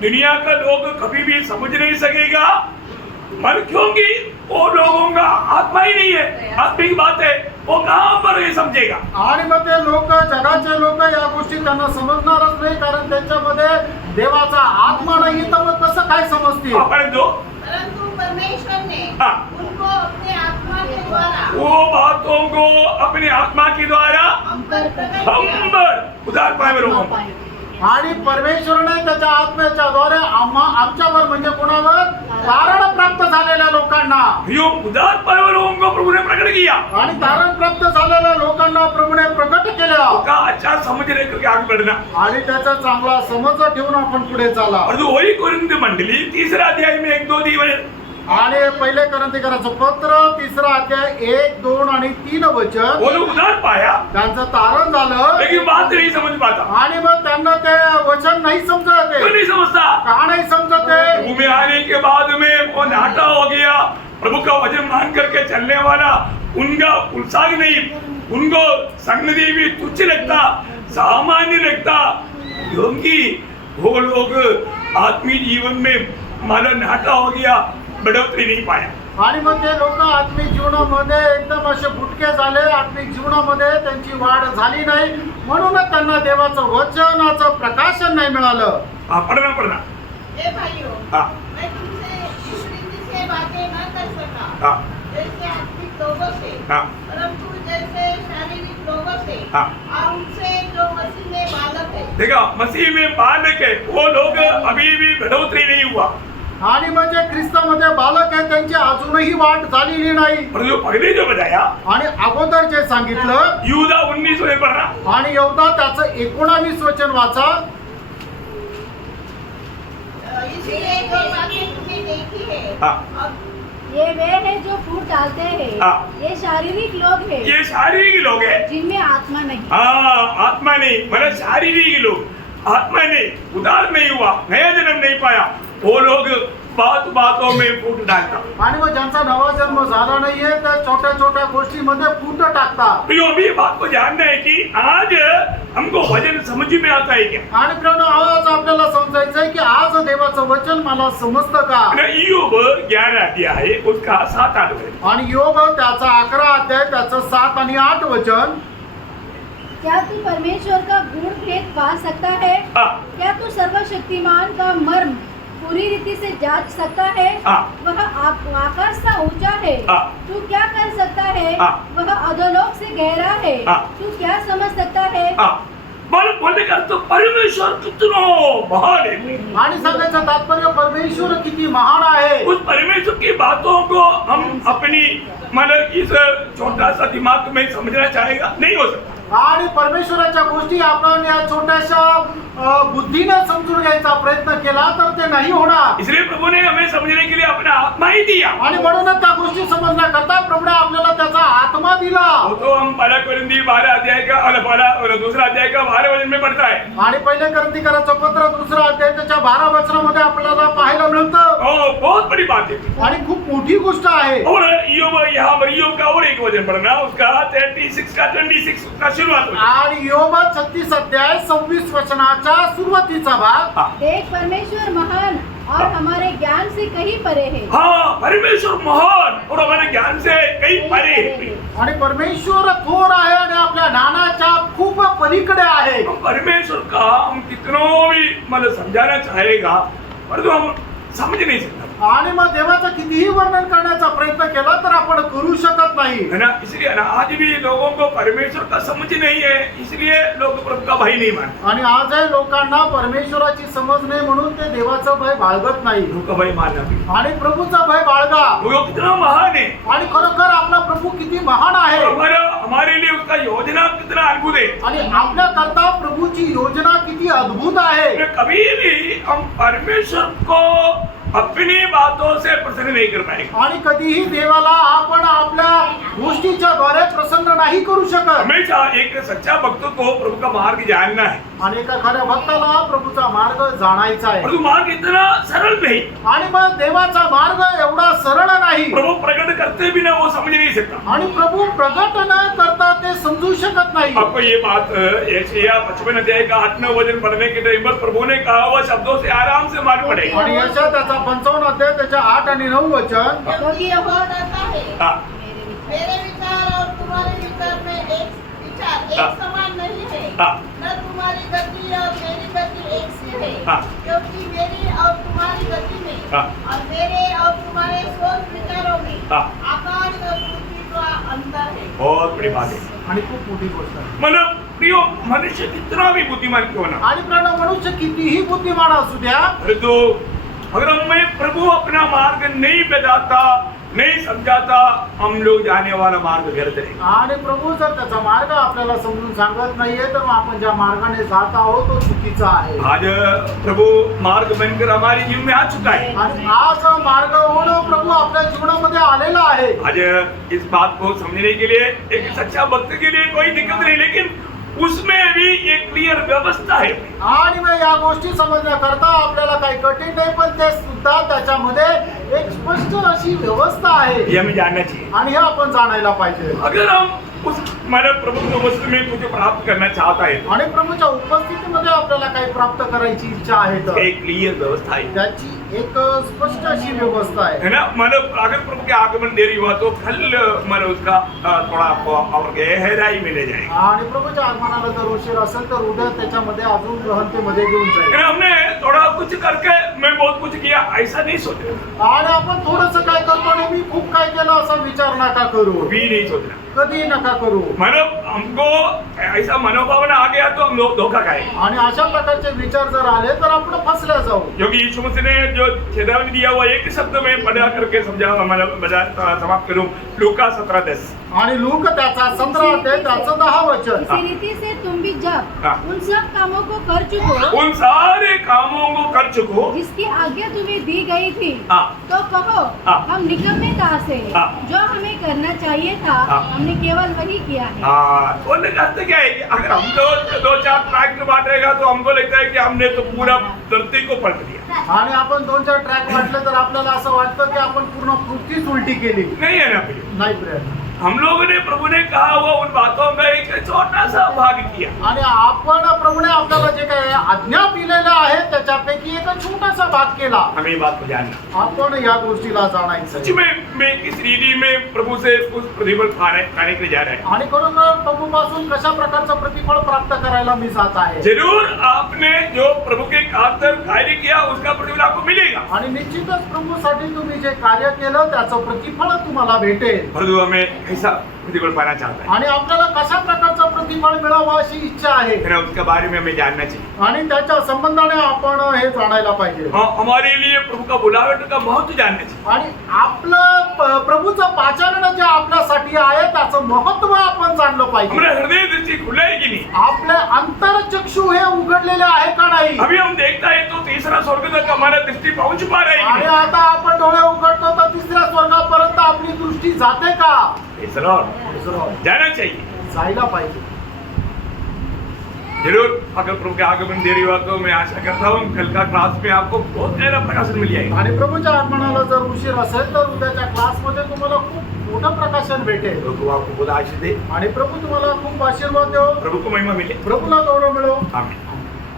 दुनिया का लोग कभी भी समझ नहीं सकेगा, पर क्योंकि वो लोगों का आत्मा ही नहीं है, आत्मिक बात है, वो कहाँ पर ये समझेगा. आणि मग ते लोक जगाचे लोक या गोष्टी त्यांना समजणारच नाही कारण त्यांच्यामध्ये देवाचा आत्मा नाही तर मग कसं काय समजतील. परंतु परमेश्वर ने हाँ. उनको अपने आत्मा के द्वारा वो बातों को अपनी आत्मा के द्वारा हम पर प्रकट हम किया. पर उदार पाए लोगों को. आणि परमेश्वरने त्याच्या आत्म्याच्या द्वारे आमच्यावर म्हणजे कोणावर तारण प्राप्त झालेल्या लोकांना यो उदार पाए लोगों को प्रभु ने प्रकट किया. आणि तारण प्राप्त झालेल्या लोकांना प्रभूने प्रकट केलं. का अच्छा समझ लेकर के आगे बढ़ना. आणि त्याचा चांगला समज ठेवून आपण पुढे चाला. और जो वही कोरिन्थ मंडली 3 अध्याय में 1-2 वचन. आणि पहिले कोरिन्थीकराचं पत्र 3 अध्याय 1, 2 आणि 3 वचन. वो लोग उदार पाया त्यांचं तारण झालं लेकिन बात नहीं समझ पाता. आणि मग त्यांना ते वचन नाही समजत. क्यों नहीं समझता? का नाही समजत. प्रभु में आने के बाद में वो नाटा हो गया. प्रभु का वचन मान करके चलने वाला उनका उत्साह नहीं, उनको संगति भी तुच्छ लगता, सामान्य लगता, क्योंकि वो लोग आत्मीय जीवन में मानो नाटा हो गया, बढ़ोतरी नहीं पाया. आणि मग ते लोक आत्मिक जीवनामध्ये एकदम असे बुटके झाले. आत्मिक जीवनामध्ये त्यांची वाढ झाली नाही म्हणूनच त्यांना देवाचं वचनाचं प्रकाशन नाही मिळालं. पढ़ना. हे भाइयों, हाँ. मैं तुमसे इस रीति से बातें न कर सका हाँ. जैसे आत्मिक लोगों से, हाँ. परंतु जैसे शारीरिक लोगों से हाँ. और उनसे जो मसीह में बालक है. देखा मसीह में बालक है वो लोग अभी भी बढ़ोतरी नहीं हुआ, आणि म्हणजे ख्रिस्तामध्ये बालक आहे त्यांची अजूनही वाढ झालेली नाही. पर जो पहले जो बताया आणि अगोदर जे सांगितलं यूदा 19 में पढ़ना, आणि एवढा त्याचं 19 वचन वाचा. इसीलिए जो बातें तुमने देखी है हाँ। अब ये वे हैं जो फूट डालते हैं, हाँ। ये शारीरिक लोग हैं ये शारीरिक लोग हैं, जिनमें आत्मा नहीं. हाँ आत्मा नहीं, मतलब शारीरिक लोग, आत्मा नहीं, उदार नहीं हुआ, नया जन्म नहीं पाया, वो लोग बातों में फूट डालता. आणि मग ज्यांचा नवा जन्म झाला नाहीये त्या छोट्या छोट्या गोष्टींमध्ये फूट टाकतात. तो अभी ये बात को जानना है कि आज हमको वचन समझ में आता है क्या. आणि मित्रांनो आज आपल्याला समजायचंय की आज देवाचं वचन मला समजतं का. ईयोब 11 अध्याय है, उसका 7-8 वचन. आणि योग त्याचा 11 अध्याय त्याचं 7 आणि 8 वचन. क्या तू परमेश्वर का गुण भेद पा सकता है? हाँ। क्या तू सर्वशक्तिमान का मर्म पूरी रीति से जांच सकता है? हाँ। वह आकाश सा ऊंचा है, हाँ। तू क्या कर सकता है? हाँ। वह अधोलोक से गहरा है, हाँ। तू क्या समझ सकता है? बोलने का तो परमेश्वर कितना महान है. आणि सांगायचं तात्पर्य परमेश्वर किती महान आहे. उस परमेश्वर की बातों को हम अपनी मतलब इस छोटा सा दिमाग में समझना चाहेगा नहीं हो सकता. आणि परमेश्वराच्या गोष्टी आपण या छोट्याशा बुद्धीने समजून घ्यायचा प्रयत्न केला तर ते नाही होणार. इसलिए प्रभु ने हमें समझने के लिए अपना आत्मा ही दिया. आणि म्हणूनच त्या गोष्टी समजण्याकरता प्रभूने आपल्याला त्याचा आत्मा दिला. वो तो हम 1 कोरिन्थी 12 अध्याय का और दूसरा अध्याय का 12 वचन में पढ़ता है. आणि पहिले कोरिन्थीकरांचं पत्र 2 अध्याय त्याच्या 12 वचनामध्ये आपल्याला पाहायला मिळतं. बहुत बड़ी बात है आणि खूप मोठी गोष्ट आहे. और यहाँ पर ईयोब का और एक वचन पढ़ना, उसका 36 का 26 का शुरुआत हो. आणि योग 36 अध्याय 26 वचनाच्या सुरुवातीचा भाग. देख परमेश्वर महान और हमारे ज्ञान से कहीं परे है. हाँ परमेश्वर महान और हमारे ज्ञान से कहीं परे है. आणि परमेश्वर थोर आहे आणि आपल्या ज्ञानाच्या खूप पलीकडे आहे. परमेश्वर का हम कितनों भी मतलब समझाना चाहेगा परंतु हम समझ नहीं सकता. आणि मग देवाचं कितीही वर्णन करण्याचा प्रयत्न केला तर आपण करू शकत नाही. है ना. इसलिए ना आज भी लोगों को परमेश्वर का समझ नहीं है, इसलिए लोग प्रभु का भय नहीं मानते. आणि आजही लोकांना परमेश्वराची समज नाही म्हणून ते देवाचं भय बाळगत नाही. प्रभु का भय मानना भी. आणि प्रभूचा भय बाळगा. वो कितना महान है आणि खरोखर आपला प्रभू किती महान आहे. और हमारे लिए उसका योजना कितना अद्भुत है. आणि आपल्या करता प्रभूची योजना किती अद्भुत आहे. कभी भी हम परमेश्वर को अपनी बातों से प्रसन्न नहीं कर पाएंगे. आणि कधीही देवाला आपण आपल्या गोष्टीच्या द्वारे प्रसन्न नाही करू शकत. हमेशा एक सच्चा भक्त को प्रभु का मार्ग जानना है. आणि एका खऱ्या भक्ताला प्रभूचा मार्ग जाणायचा आहे. परंतु मार्ग इतना सरल नहीं. आणि मग देवाचा मार्ग एवढा सरळ नाही. प्रभु प्रकट करते भी ना वो समझ नहीं सकता. आणि प्रभू प्रगट न करता ते समजू शकत नाही. आपको ये बात यशायाह 55 अध्याय का 8-9 वचन पढ़ने के टाइम पर प्रभु ने कहा हुआ शब्दों से आराम से मालूम पड़ेगा. आणि यशायाह त्याचा 55 अध्याय त्याच्या 8 आणि 9 वचन. क्योंकि यह कहता है हाँ. मेरे विचार और तुम्हारे विचार में एक विचार हाँ। एक समान नहीं है. हाँ. न तुम्हारी गति और मेरी गति एक सी है. हाँ। क्योंकि मेरी और तुम्हारी गति में हाँ। और मेरे और तुम्हारे सोच विचारों में हाँ। आकाश और पृथ्वी का अंतर है. बहुत बड़ी बात है. आणि खूप मोठी गोष्ट आहे. मतलब प्रियो मनुष्य कितना भी बुद्धिमान क्यों ना, आणि प्रण मनुष्य कितीही बुद्धिमान असू द्या परंतु अगर हमें प्रभु अपना मार्ग नहीं बताता नहीं समझाता हम लोग जाने वाला मार्ग व्यर्थ है. आणि प्रभू जर त्याचा मार्ग आपल्याला समजून सांगत नाहीये तर मग आपण ज्या मार्गाने जात आहोत तो चुकीचा आहे. आज प्रभु मार्ग बनकर हमारे जीवन में आ चुका है. आणि आज मार्ग होणं प्रभू आपल्या जीवनामध्ये आलेला आहे. आज इस बात को समझने के लिए एक सच्चा भक्त के लिए कोई दिक्कत नहीं, लेकिन उसमें भी एक क्लियर व्यवस्था है. आणि मग या गोष्टी समजण्याकरता आपल्याला काही कठीण नाही पण ते सुद्धा त्याच्यामध्ये एक स्पष्ट अशी व्यवस्था आहे. ये हमें जानना चाहिए. आणि हे आपण जाणायला पाहिजे. अगर हम उस हमारे प्रभु के वस्त्र में कुछ प्राप्त करना चाहता है आणि प्रभूच्या उपस्थितीमध्ये आपल्याला काही प्राप्त करायची इच्छा आहे तर एक क्लियर व्यवस्था है. त्याची एक स्पष्ट अशी व्यवस्था आहे. है ना. मतलब अगर प्रभु के आगमन देरी हुआ तो कल मतलब उसका थोड़ा और गहराई में ले जाएगा. आणि प्रभूच्या आगमनाला जर उशीर असेल तर उद्या त्याच्यामध्ये अजून गहनतेमध्ये घेऊन जाईल. हमने थोड़ा कुछ करके मैं बहुत कुछ किया ऐसा नहीं सोचना. आणि आपण थोडंसं काय करतो आणि मी खूप काय केलं असा विचार नका करू. भी नहीं सोचना. कधी नका नका करू. हमको ऐसा मनोभावना आ गया तो हम लोग धोखा खाए, आणि अशा प्रकारचे विचार जर आले तर आपण फसल्या जाऊ. क्योंकि यीशु मसीह ने जो चेतावनी दिया हुआ एक ही शब्द में पढ़ा करके समझा समाप्त करूं, लूका 17:10. आणि लूक त्याचा 17 अध्याय त्याचं 10 वचन. इसी रीति से तुम भी जब हाँ। उन सब कामों को कर चुको उन सारे कामों को कर चुको, जिसकी आज्ञा तुम्हें दी गई थी, हाँ। तो कहो हाँ। हम निकम्मे दास हैं, हाँ। जो हमें करना चाहिए था हाँ। हमने केवल वही किया है. बोलने का अर्थ क्या है कि अगर हम दो चार ट्रैक में बांटेगा तो हमको लगता है कि हमने तो पूरा धरती को पलट दिया. आणि आपण 2-4 ट्रॅक वाटले तर आपल्याला असं वाटतं की आपण पूर्ण पृथ्वीच उलटी केली. नहीं है ना प्रिय, नाही प्रिय. हम लोगों ने प्रभु ने कहा हुआ उन बातों का एक छोटा सा भाग किया. आणि आपण प्रभूने आपल्याला जे काही आज्ञा दिलेल्या आहे त्याच्यापैकी एक छोटासा भाग केला. हमें ये बात को जानना, आपण या गोष्टीला जाणायचं. सच में मैं किस रीति में प्रभु से उस प्रतिफल खाने के लिए जा रहे हैं. आणि खरोखर प्रभूपासून कशा प्रकारचं प्रतिफळ प्राप्त करायला मी जात आहे. जरूर आपने जो प्रभु के खातर कार्य किया उसका प्रतिफल आपको मिलेगा. आणि निश्चितच प्रभूसाठी तुम्ही जे कार्य केलं त्याचं प्रतिफळ तुम्हाला भेटेल. परंतु हमें कैसा प्रतिफल पाना चाहता है, आणि आपल्याला कशा प्रकारचं प्रतिफळ मिळावं अशी इच्छा आहे. है ना, उसके बारे में हमें जानना चाहिए. आणि त्याच्या संबंधाने आपण हे जाणायला पाहिजे. हमारे लिए प्रभु का बुलावट का महत्व जानना चाहिए. आणि आपलं प्रभूचं पाचारण जे आपल्यासाठी आहे त्याचं महत्व आपण जाणलं पाहिजे. हमारा हृदय दृष्टि खुला है कि नहीं. आपले अंतरचक्षु हे उघडलेले आहे का नाही. अभी हम देखता है तो तीसरा स्वर्ग तक हमारा दृष्टि पहुंच पा रही आणि है. आता आपण डोळे उघडतो तर तिसऱ्या स्वर्गापर्यंत आपली दृष्टी जाते का. जाना चाहिए. जायला पाहिजे. जरूर अगर प्रभु के आगमन देरी हुआ तो मैं आशा करता हूँ कल का क्लास में आपको बहुत गहरा प्रकाशन मिल जाएगा. आणि प्रभूच्या आगमनाला जर उशीर असेल तर उद्याच्या क्लासमध्ये तुम्हाला खूप मोठं प्रकाशन भेटेल. प्रभु आपको बहुत आशीष दे. आणि प्रभू तुम्हाला खूप आशीर्वाद देव. प्रभु को महिमा मिले. प्रभूला गौरव मिळो. आमीन.